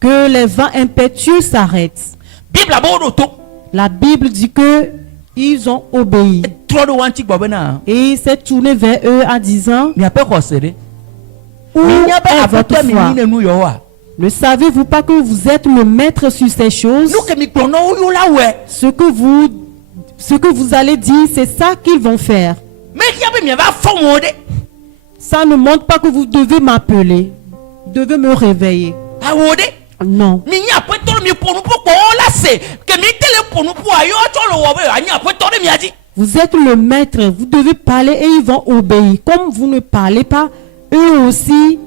Que les vents impétueux s'arrêtent. La Bible dit que ils ont obéi. Et il s'est tourné vers eux en disant: où est votre foi? Ne savez-vous pas que vous êtes le maître sur ces choses? Ce que vous allez dire, c'est ça qu'ils vont faire. Ça ne montre pas que vous devez m'appeler. Vous devez me réveiller. Non. Vous êtes le maître, vous devez parler et ils vont obéir. Comme vous ne parlez pas, eux aussi.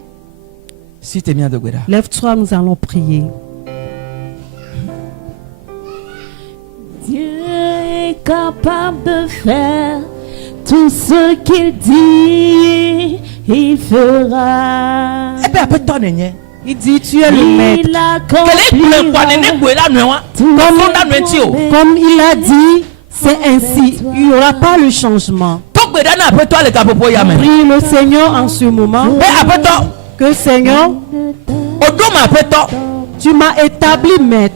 Lève-toi, nous allons prier. Dieu est capable de faire tout ce qu'il dit, il fera. Il dit: tu es le maître. Comme il a dit, c'est ainsi. Il n'y aura pas le changement. Prie le Seigneur en ce moment. Que Seigneur, tu m'as établi maître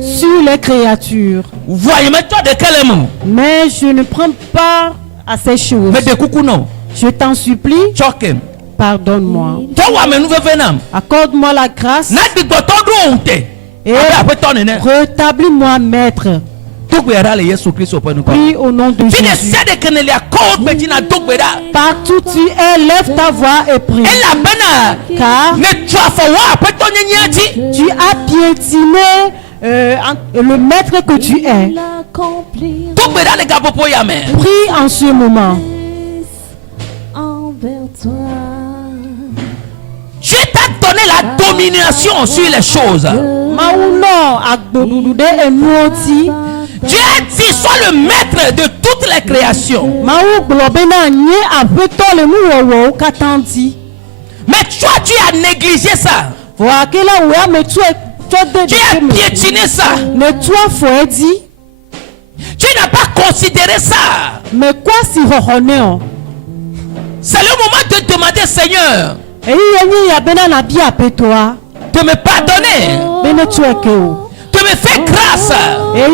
sur les créatures. Mais je ne prends pas à ces choses. Je t'en supplie, pardonne-moi. Accorde-moi la grâce et rétablis-moi maître. Prie au nom de Jésus. Partout tu es, lève ta voix et prie. Car tu as piétiné le maître que tu es. Prie en ce moment. Dieu t'a donné la domination sur les choses. Dieu a dit: sois le maître de toutes les créations. Mais toi, tu as négligé ça. Tu as piétiné ça. Tu n'as pas considéré ça. C'est le moment de demander: Seigneur, de me pardonner, de me faire grâce et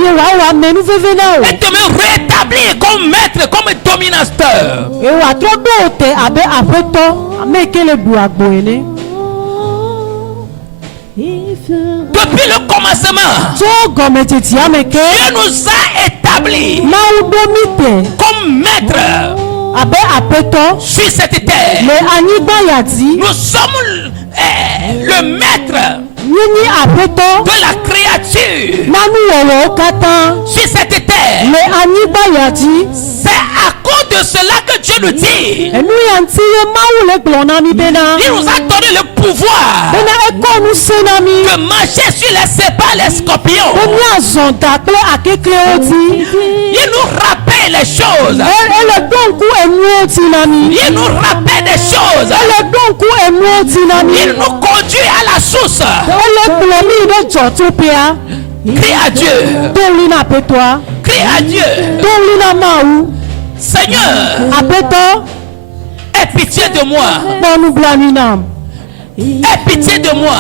de me rétablir comme maître, comme dominateur. Depuis le commencement, Dieu nous a établis comme maître sur cette terre. Nous sommes le maître de la créature sur cette terre. C'est à cause de cela que Dieu nous dit: il nous a donné le pouvoir de marcher sur les serpents, les scorpions. Il nous rappelle les choses. Il nous rappelle des choses. Il nous conduit à la source. Crie à Dieu. Crie à Dieu. Seigneur, aie pitié de moi. Aie pitié de moi.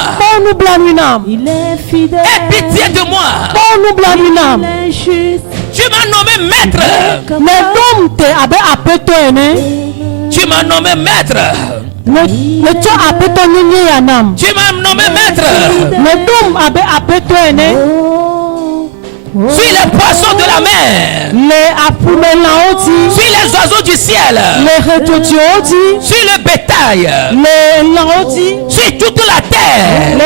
Aie pitié de moi. Tu m'as nommé maître. Tu m'as nommé maître. Tu m'as nommé maître. sur les poissons de la mer, sur les oiseaux du ciel, sur le bétail, sur toute la terre,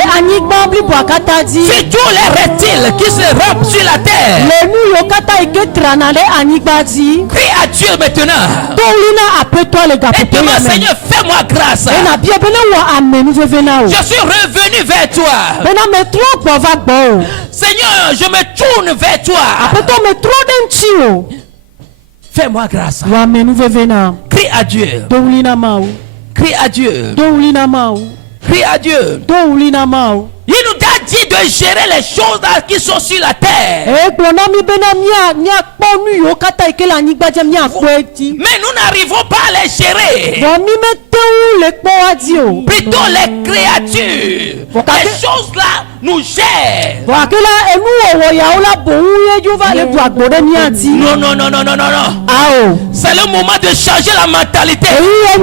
sur tous les reptiles qui se rampent sur la terre. Crie à Dieu maintenant. Et demande, Seigneur, fais-moi grâce. Je suis revenu vers toi. Seigneur, je me tourne vers toi. Fais-moi grâce. Crie à Dieu. Crie à Dieu. Crie à Dieu. Il nous a dit de gérer les choses qui sont sur la terre. Mais nous n'arrivons pas à les gérer. Plutôt les créatures. Les choses là nous gèrent. Non. C'est le moment de changer la mentalité. La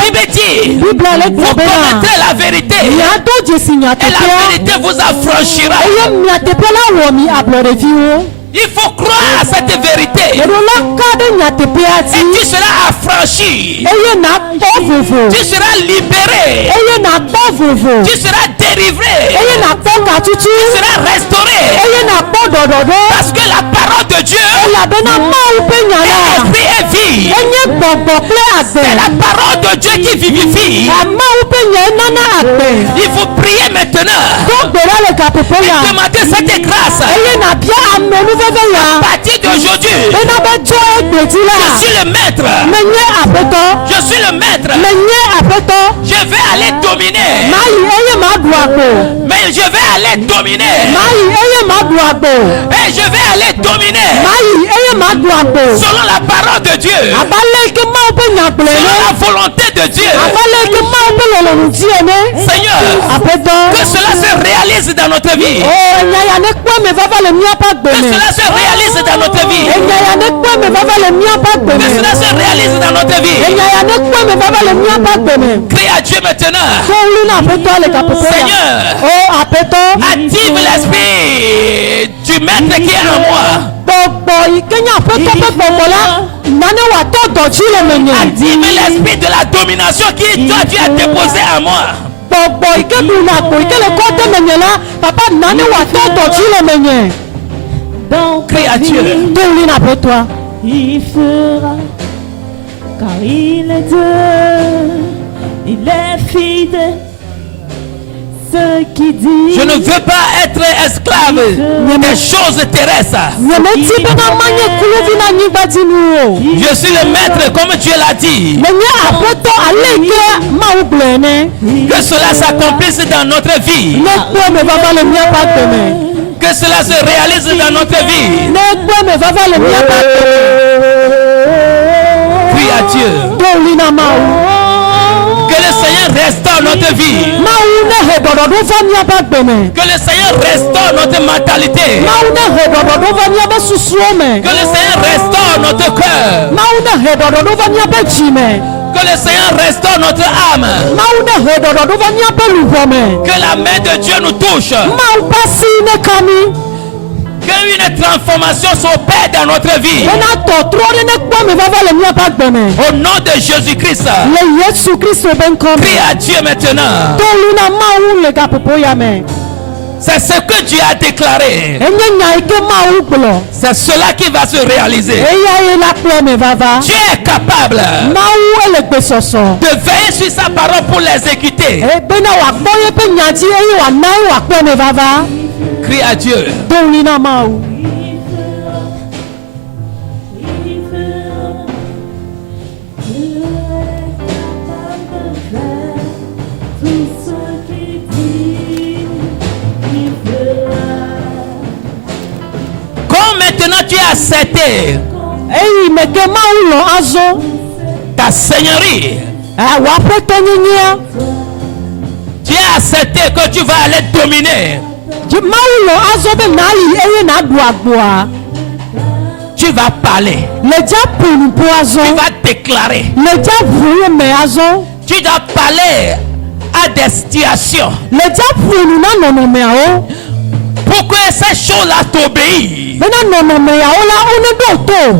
Bible dit, vous connaîtrez la vérité. Et la vérité vous affranchira. Il faut croire à cette vérité. Et tu seras affranchi. Tu seras libéré. Tu seras délivré. Tu seras restauré. Parce que la parole de Dieu est esprit et vie. C'est la parole de Dieu qui vivifie. Il faut prier maintenant. Et demander cette grâce. À partir d'aujourd'hui, je suis le maître. Je suis le maître. Je vais aller dominer. Mais je vais aller dominer. Et je vais aller dominer. Selon la parole de Dieu. Selon la volonté de Dieu. Seigneur, que cela se réalise dans notre vie. Que cela se réalise dans notre vie. Que cela se réalise dans notre vie. Crie à Dieu maintenant. Seigneur, active l'esprit du maître qui est en moi. Active l'esprit de la domination qui toi tu as déposé en moi. Donc, crie à Dieu. Il fera, car il est Dieu, il est fidèle. Ce qui dit, je ne veux pas être esclave des choses terrestres. Je suis le maître comme Dieu l'a dit. Que cela s'accomplisse dans notre vie. Que cela se réalise dans notre vie. Prie à Dieu. Que le Seigneur restaure notre vie. Que le Seigneur restaure notre mentalité. Que le Seigneur restaure notre cœur. Que le Seigneur restaure notre âme. Que la main de Dieu nous touche. Que une transformation s'opère dans notre vie. Au nom de Jésus-Christ. Prie à Dieu maintenant. C'est ce que Dieu a déclaré. C'est cela qui va se réaliser. Dieu est capable de veiller sur sa parole pour l'exécuter. Crie à Dieu. Quand maintenant tu as accepté ta seigneurie, tu as accepté que tu vas aller dominer. Tu vas parler. Tu vas déclarer. Tu dois parler à des situations Pour que ces choses-là t'obéissent, Maintenant, non, mais on est d'autres.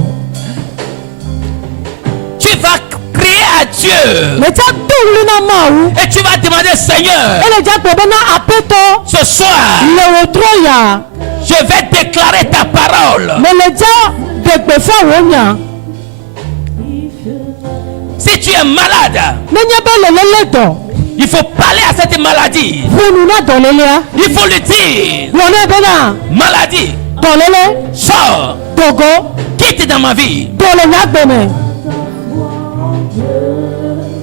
tu vas crier à Dieu. Mais tu as tout le nom. Et tu vas demander, Seigneur, Et le diable maintenant appelle ce soir, le retroya. je vais déclarer ta parole. Mais le diable de faire rien. Si tu es malade, Mais il n'y a pas le ledo. il faut parler à cette maladie. Vous nous n'a donné là. Il faut lui dire, On est bien. maladie, Dans le lait. sors, Togo. quitte dans ma vie. Dans le nabene.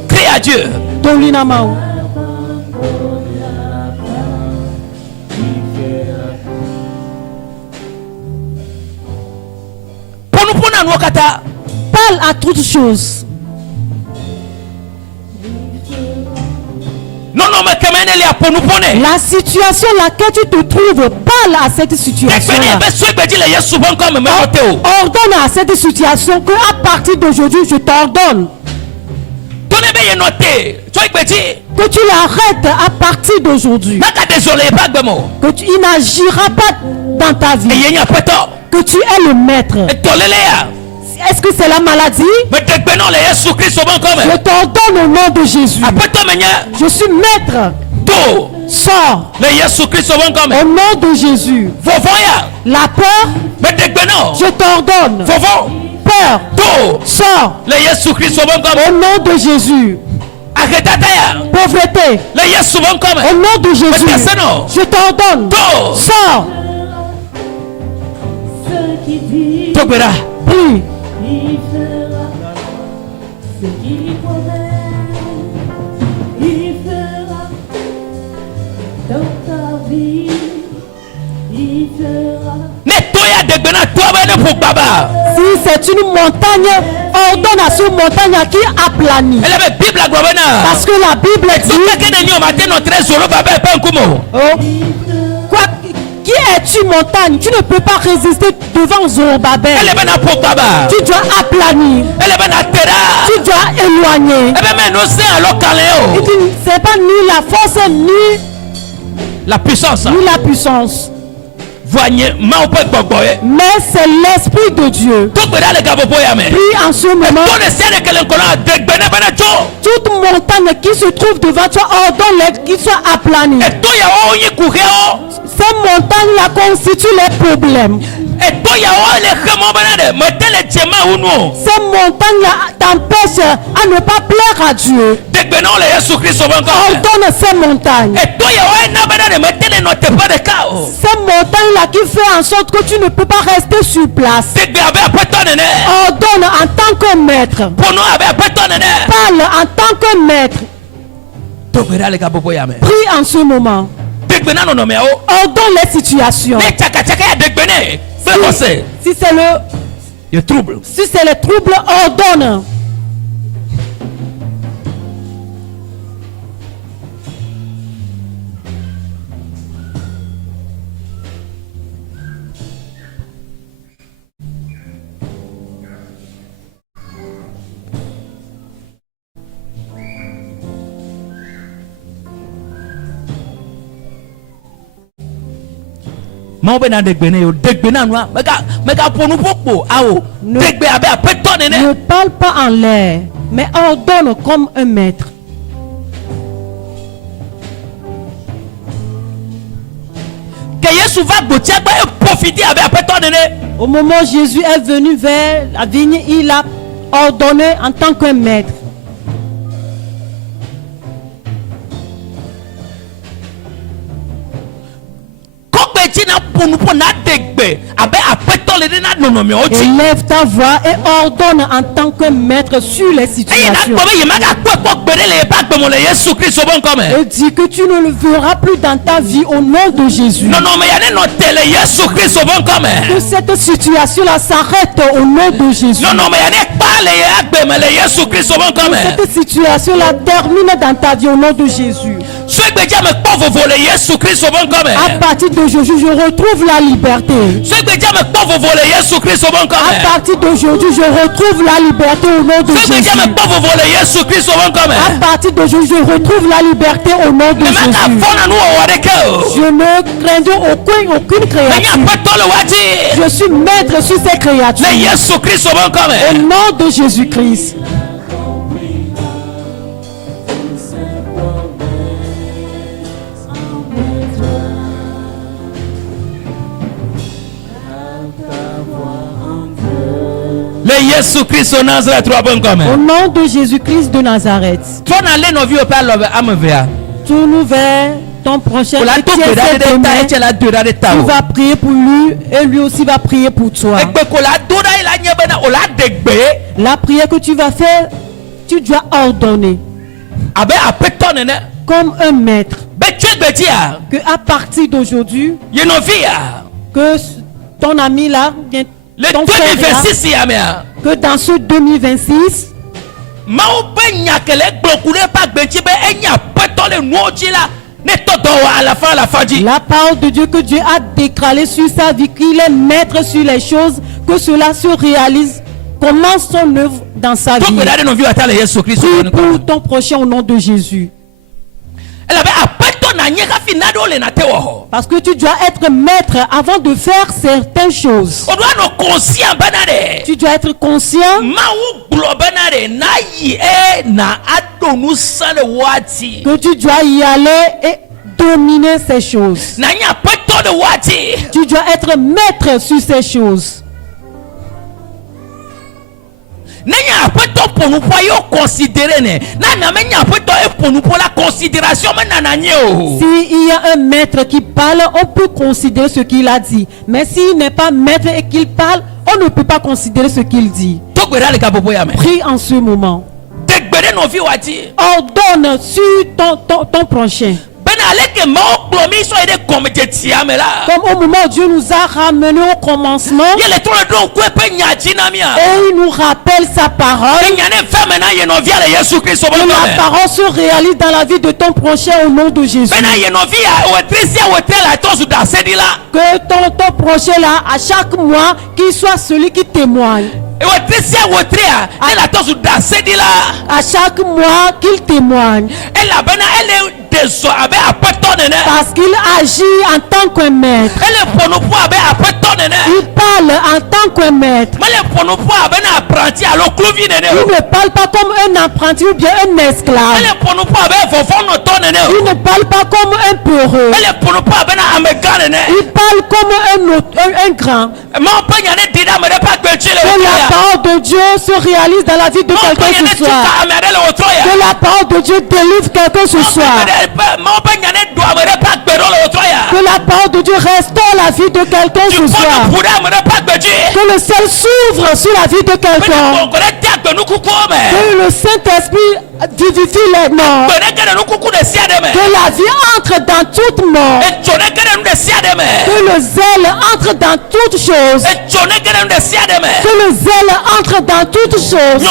Crie à Dieu. Dans l'inamao. Pour nous prendre en Wakata, Parle à toutes choses. non, non, mais comment elle est pour nous prendre? La situation laquelle tu te trouves, parle à cette situation. Ordonne à cette situation que à partir d'aujourd'hui, je t'ordonne que tu l'arrêtes à partir d'aujourd'hui. Que tu il n'agira pas dans ta vie. Que tu es le maître. Est-ce que c'est la maladie? Je t'ordonne au nom de Jésus. Je suis maître. Sors au nom de Jésus. La peur, je t'ordonne. Peur, sors au nom de Jésus. Pauvreté, au nom de Jésus, je t'ordonne. Sors. Prie. Il fera ce qu'il promet. Il fera dans ta vie. Il fera. Si c'est une montagne, ordonne à cette montagne qui aplani. Parce que la Bible dit, oh, quoi, qui es-tu montagne? Tu ne peux pas résister devant Zorobabel. Tu dois aplanir. Tu dois éloigner. Il dit, c'est pas ni la force ni la puissance. ni la puissance. Mais c'est l'Esprit de Dieu. Puis en ce moment, toute montagne qui se trouve devant toi, ordonne qu'ils soient aplanies. Ces montagnes-là constituent les problèmes. Ces montagnes-là t'empêchent à ne pas plaire à Dieu. Ordonne ces montagnes. Ces montagnes-là qui font en sorte que tu ne peux pas rester sur place. Ordonne en tant que maître. Parle en tant que maître. Prie en ce moment. Ordonne les situations. Si c'est le trouble, si c'est le trouble, ordonne. Ne parle pas en l'air, mais ordonne comme un maître. Au moment où Jésus est venu vers la vigne, il a ordonné en tant qu'un maître. Élève ta voix et ordonne en tant que maître sur les situations. Et dis que tu ne le verras plus dans ta vie au nom de Jésus. Que cette situation-là s'arrête au nom de Jésus. Que cette situation-là termine dans ta vie au nom de Jésus. À partir d'aujourd'hui, je retrouve la liberté. À partir d'aujourd'hui, je retrouve la liberté au nom de Jésus. À partir d'aujourd'hui, je retrouve la liberté au nom de Jésus. Je ne crains aucune créature. Je suis maître sur ces créatures. Au nom de Jésus-Christ. Au nom de Jésus-Christ de Nazareth. Tourne vers ton prochain. Tu vas prier pour lui et lui aussi va prier pour toi. La prière que tu vas faire, tu dois ordonner comme un maître que à partir d'aujourd'hui, que ton ami là, ton frère là, que dans ce 2026, la parole de Dieu que Dieu a déclaré sur sa vie, qu'il est maître sur les choses, que cela se réalise, commence son œuvre dans sa vie. Prie pour ton prochain au nom de Jésus. Parce que tu dois être maître avant de faire certaines choses. Tu dois être conscient que tu dois y aller et dominer ces choses. Tu dois être maître sur ces choses. S'il y a un maître qui parle, on peut considérer ce qu'il a dit. Mais s'il n'est pas maître et qu'il parle, on ne peut pas considérer ce qu'il dit. Prie en ce moment. Ordonne sur ton prochain. Comme au moment où Dieu nous a ramenés au commencement, et il nous rappelle sa parole, que la parole se réalise dans la vie de ton prochain au nom de Jésus. Que ton prochain là, à chaque mois, qu'il soit celui qui témoigne. À chaque mois qu'il témoigne. Parce qu'il agit en tant qu'un maître. Il parle en tant qu'un maître. Il ne parle pas comme un apprenti ou bien un esclave. Il ne parle pas comme un peureux. Il parle comme un grand. Que la parole de Dieu se réalise dans la vie de quelqu'un ce soir. Que la parole de Dieu délivre quelqu'un ce soir. Que la parole de Dieu restaure la vie de quelqu'un ce soir. Que le ciel s'ouvre sur la vie de quelqu'un. Que le Saint-Esprit vivifie les morts. Que la vie entre dans toute mort. Que le zèle entre dans toutes choses. Que le zèle entre dans toutes choses.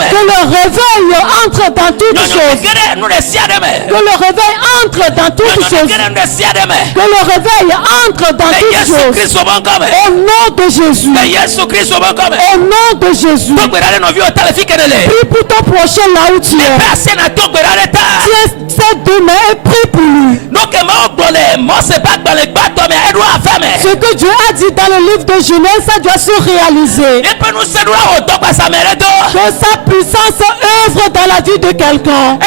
Que le réveil entre dans toutes choses. Que le réveil entre dans toutes choses. Que le réveil entre dans toutes choses. Au nom de Jésus. Au nom de Jésus. Prie pour ton prochain là où tu es. Tiens ses deux mains et prie pour lui. Ce que Dieu a dit dans le livre de Genèse, ça doit se réaliser. Que sa puissance œuvre dans la vie de quelqu'un.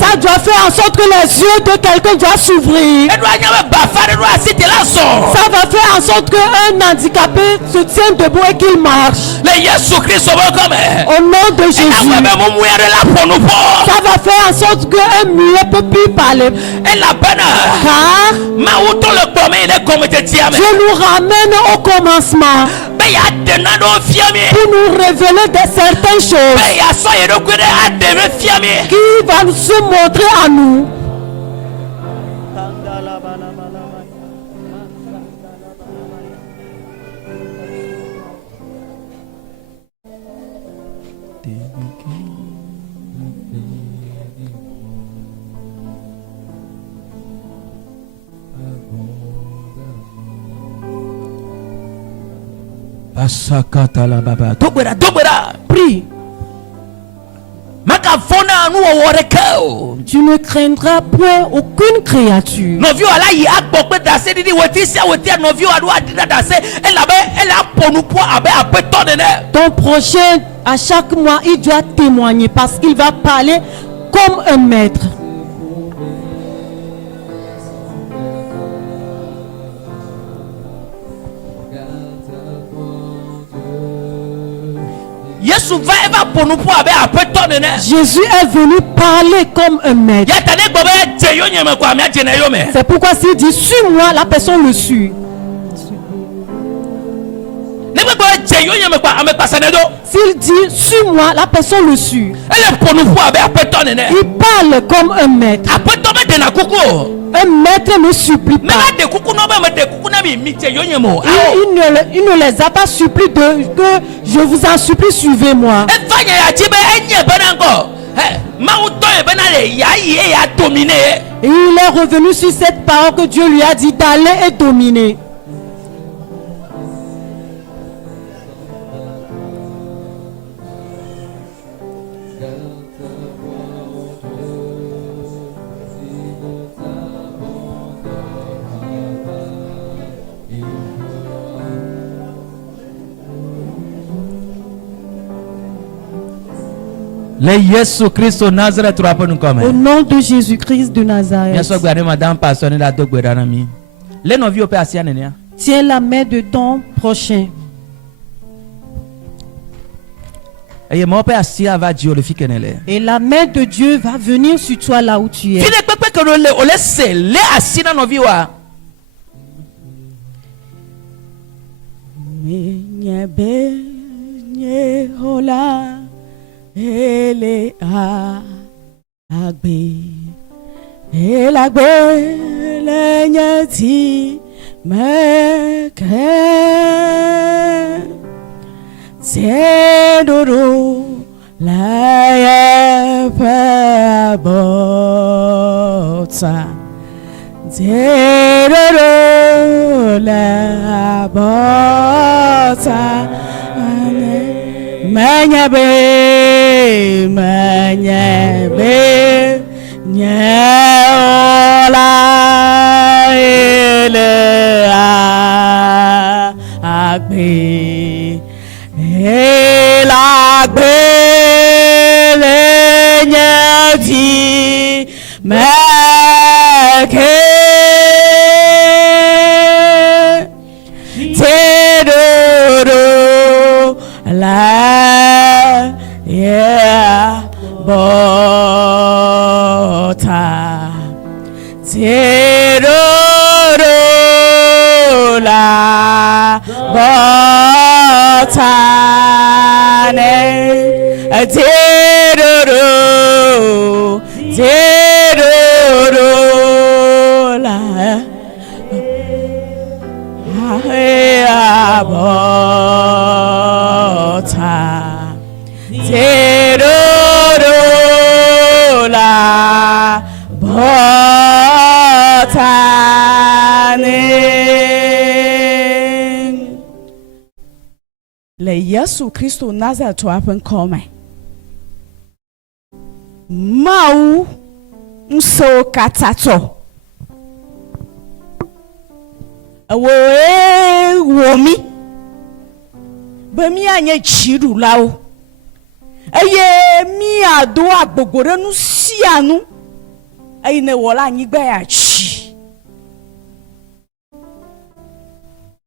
Ça doit faire en sorte que les yeux de quelqu'un doivent s'ouvrir. Ça va faire en sorte qu'un handicapé se tienne debout et qu'il marche. Au nom de Jésus. Ça va faire en sorte qu'un muet ne peut plus parler. Car Dieu nous ramène au commencement pour nous révéler de certaines choses qui vont se montrer à nous. Asakata la baba. Dobera. Prie. Makafona nu oworekeo. Tu ne craindras point aucune créature. Novio ala yi agbogbe dase didi wetisia wetia novio adu adida dase elle a ponu po abe apeto nene. Ton prochain, à chaque mois, il doit témoigner parce qu'il va parler comme un maître. Jésus est venu parler comme un maître. C'est pourquoi s'il dit suis-moi, la personne le suit. S'il dit suis-moi, la personne le suit. Il parle comme un maître. Un maître ne supplie pas. Il ne les a pas supplié que je vous en supplie, suivez-moi. Et il est revenu sur cette parole que Dieu lui a dit d'aller et dominer. Le Yesu Christ Nazareth rappelle nous comme. Au nom de Jésus-Christ de Nazareth. Tiens la main de ton prochain. Et la main de Dieu va venir sur toi là où tu es. Ele agbe elagbe lenyati meke tedoro la ya bota tedoro la bota manyabe nyaola ele agbe elagbe lenyati meke tedoro la bota teroro la bota ne teroro la bota teroro la botane. Le Yesu Kristo Nazareth wapen kome. Mau nso katato. Womi. Bemi anye chiru lao. Eye mi ado agbogore nu sianu. Eye ne wola nyigba ya chi.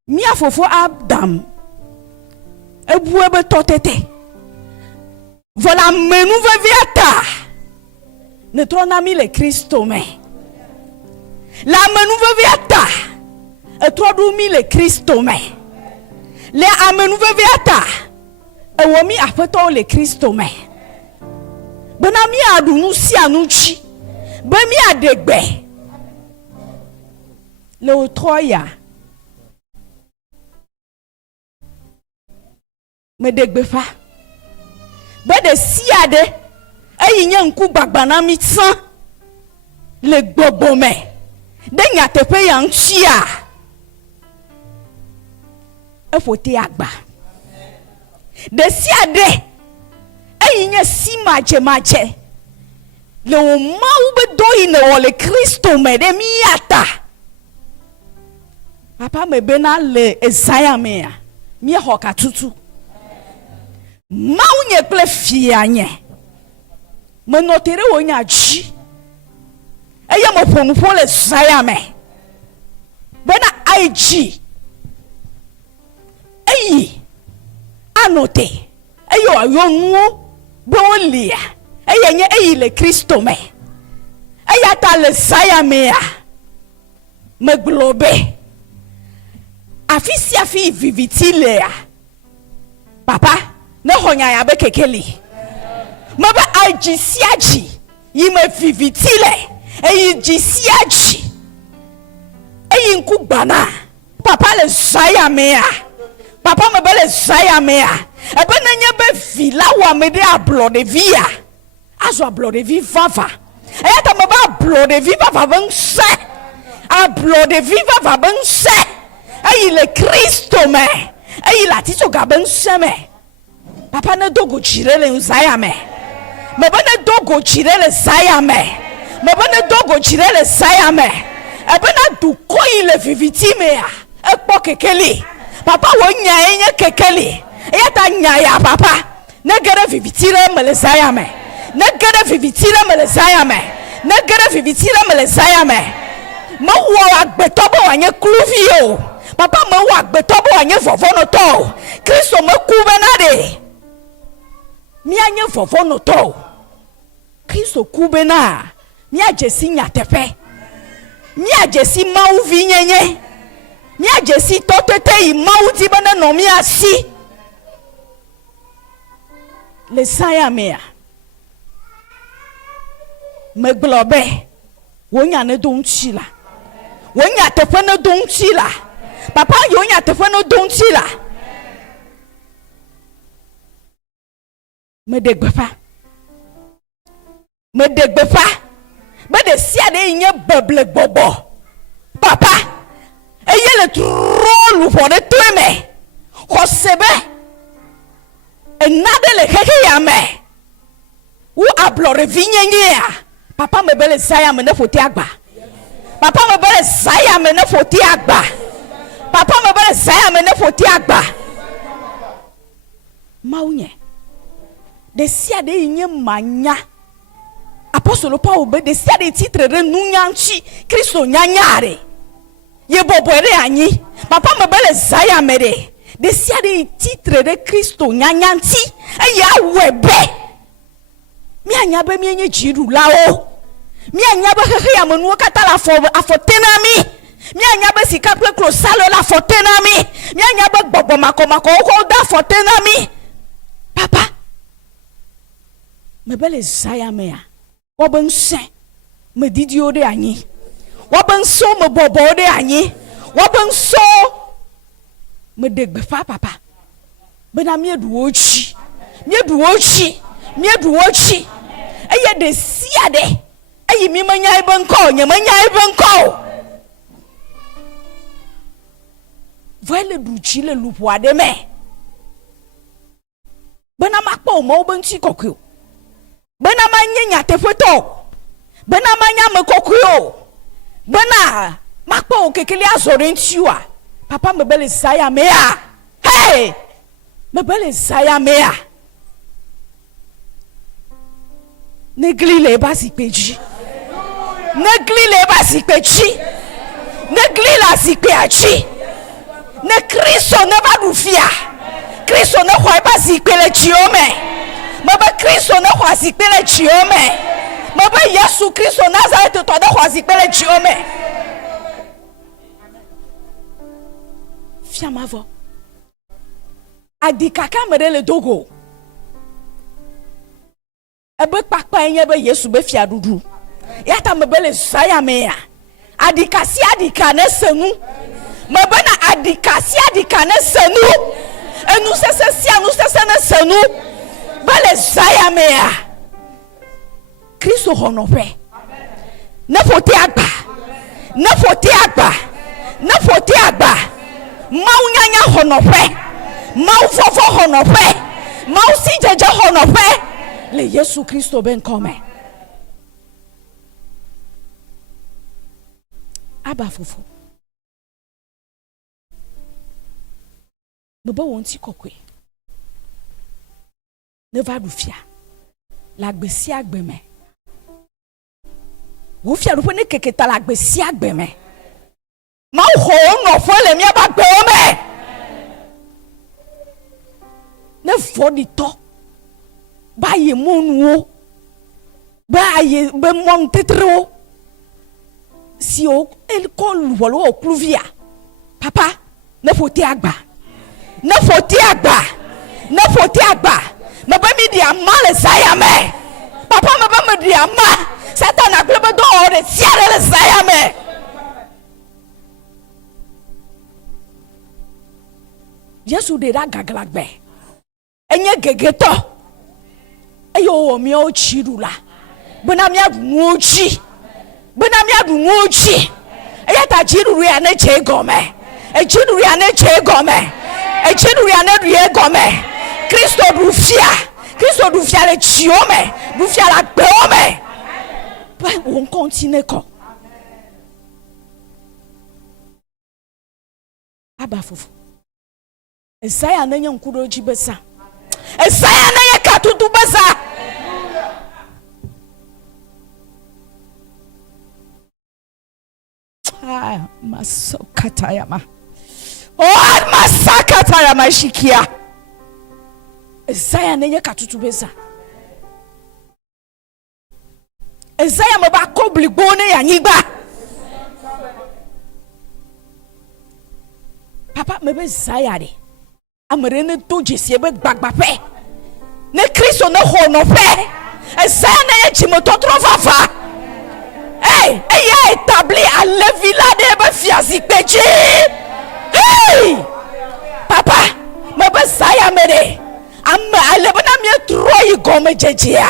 Mi afofo Adam. Ebu ebe totete. Vola menu veviata. Ne trona mi le Kristo me. La menu veviata. E trodu mi le Kristo me. Le amenu veviata. E womi apeto le Kristo me. Bena mi adu nu si anuchi. Be mi adegbe. Le otroya. Me degbe fa. Be de si ade. E yin nku gbagbana mi tsan. Le gbogbo me. De nyatepe ya nchia. E fote agba. Desiade eyinya si mache le mau bedoi ne ole Kristo me de miata papa me bena le Isaiah me a mi hoka tutu mau nye ple fianye me notere wonya ji eye mo ponfo le Isaiah me bena IG eyi anote eyo ayonwo bolia eyenye eyi le Kristo me eya ta le Isaiah me a me globe afi vivitile a papa ne honya ya be kekeli maba ajisiaji yi me vivitile eyi jisiaji eyi nkubana papa le Isaiah me a papa me be le Isaiah me a ebe na nye be vila wa me de ablo de via aso ablo de vi vava eya ta me ba ablo de vi vava ben se ablo de vi vava ben se eyi le Kristo me eyi la ti so ga ben se me papa ne dogo chire le Isaiah me be ne dogo chire le Isaiah me be ne dogo chire le Isaiah me ebe na du koyi le viviti me a ekpo kekeli papa wo nya enye kekeli yata nya ya papa ne gere vivitire me le Isaiah me ne gere vivitire me le Isaiah me ne gere vivitire me le Isaiah me mo wo agbeto bo anye kluvi o papa mo wo agbeto bo anye fofo no to Kristo mo ku benade mi anye fofo no to Kristo ku bena mi ajesi nya tepe mi ajesi mau vinyenye mi ajesi totete yi mau ti bana no mi asi le Isaiah me a me globe wonya ne donchi la wonya tefe ne donchi la papa yonya tefe ne donchi la me degbefa be de sia de nye beble bobo papa eye le trolu for de tweme hosebe enade le keke ya me u ablore vinyenye a papa me bele Isaiah me ne foti agba papa me bele Isaiah me ne foti agba papa me bele Isaiah me ne foti agba maunye de sia de nye manya apostolo Paul be de sia de titre re nunyanchi Kristo nyanyare ye bobore anyi papa me bele Isaiah me de sia de titre de Kristo nyanyanti eya webe mi anya be mi enye jiru lao mi anya be hehe ya manu kata la afotena mi anya be sika pe klosalo la afotena mi anya be gbogbo makoma ko da afotena mi papa me bele Isaiah me a wo ben se me didio de anyi wo ben so me bobo de anyi wo ben so me degbe fa papa be na mi edu ochi eye de siade eyi mi manya ibenko nyemanya ibenko vele duchi le lupo ade me bena makpo mo benchi kokyo bena manya tefoto bena manya me kokyo bena makpo kekele azore ntiwa papa me bele Isaiah me a hey me bele Isaiah me a negli le basi peji negli la si peji ne Kristo ne ba rufia Kristo ne ho ba si pele chiome me ba Kristo ne ho si pele chiome me ba Yesu Kristo Nazareth to de ho si pele chiome fiamavo adikaka merele dogo ebe pakpa enye be Yesu be fia dudu yata mebele Isaiah me ya adikasi adika ne senu mebena adikasi adika ne senu enu sese ne senu bele Isaiah me ya Kristo honope ne foti agba mau nyanya honope mau fofo honope ma aussi jeje hono pe le Yesu Kristo ben come aba fufu me ba won ti kokwe ne va dufia la gbesi agbeme wo fia do ne keketa la gbesi agbeme ma ho no fo le mi aba gbe o me ne fo di to ba ye monu ba ye be mon tetro si o el kon wolo o kluvia papa ne fo ti agba ne fo ti agba ne fo ti agba me ba mi di amale saya me papa me ba me di ama Satan a glebe do ore siare le saya me Yesu de da gaglagbe enye gegeto eyo mi o chirula bena mi adunu ochi bena mi adunu ochi eya ta chiruru ya ne che gome e chiruru ya ne che gome e chiruru ya ne rie gome Kristo du fia le chiome du fia la gbeome on continue ko aba fufu Esaya na nya nkuro ji besa Esaya na nya katutu besa masokata yama masakata yama shikia Esaya na nya katutu besa Esaya mba kobli gbone ya nyigba papa mebe Esaya de amere ne to jesi ebe gbagba pe ne Kristo ne ho no pe Esaya na ye chimoto trofafa eye établi à l'evila de be fiasi pechi papa mebe Esaya mere am alebana mi troyi gome jejia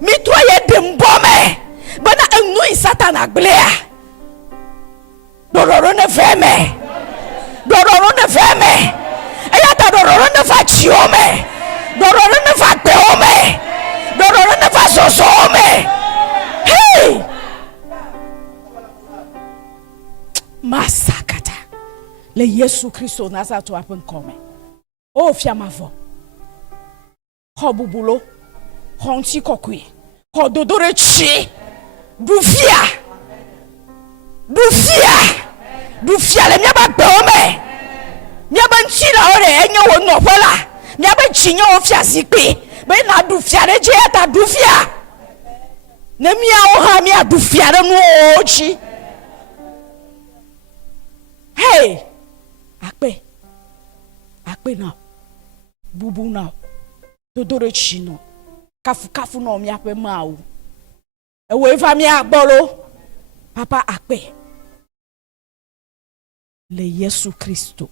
mi troye dembome bana enu Satan aglea dororo ne feme Eyata dororo ne fa chiome dororo ne fa peome dororo ne fa sosome masakata le Yesu Kristo Nazareth apen come o fiamavo hobubulo honti kokwe hododore chi dufia le miaba peome miaba nchila ore enyo wo nofola miaba chinyo ofia sikpe be na dufia de je ta dufia ne mia o ha mia dufia de no ochi akpe na bubu na dodore chino kafu no mia pe ma o e we fa mi agboro papa akpe le Yesu Kristo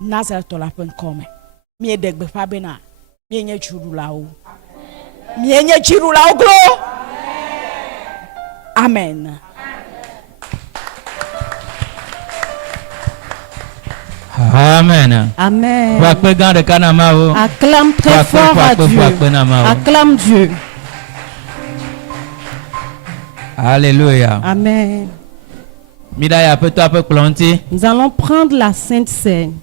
Nazareth la pen come mi edegbe fa bena mi enye churula o glo amen Amen. Amen. Acclame très fort à Dieu. Acclame Dieu. Alléluia. Amen. Nous allons prendre la Sainte Seine.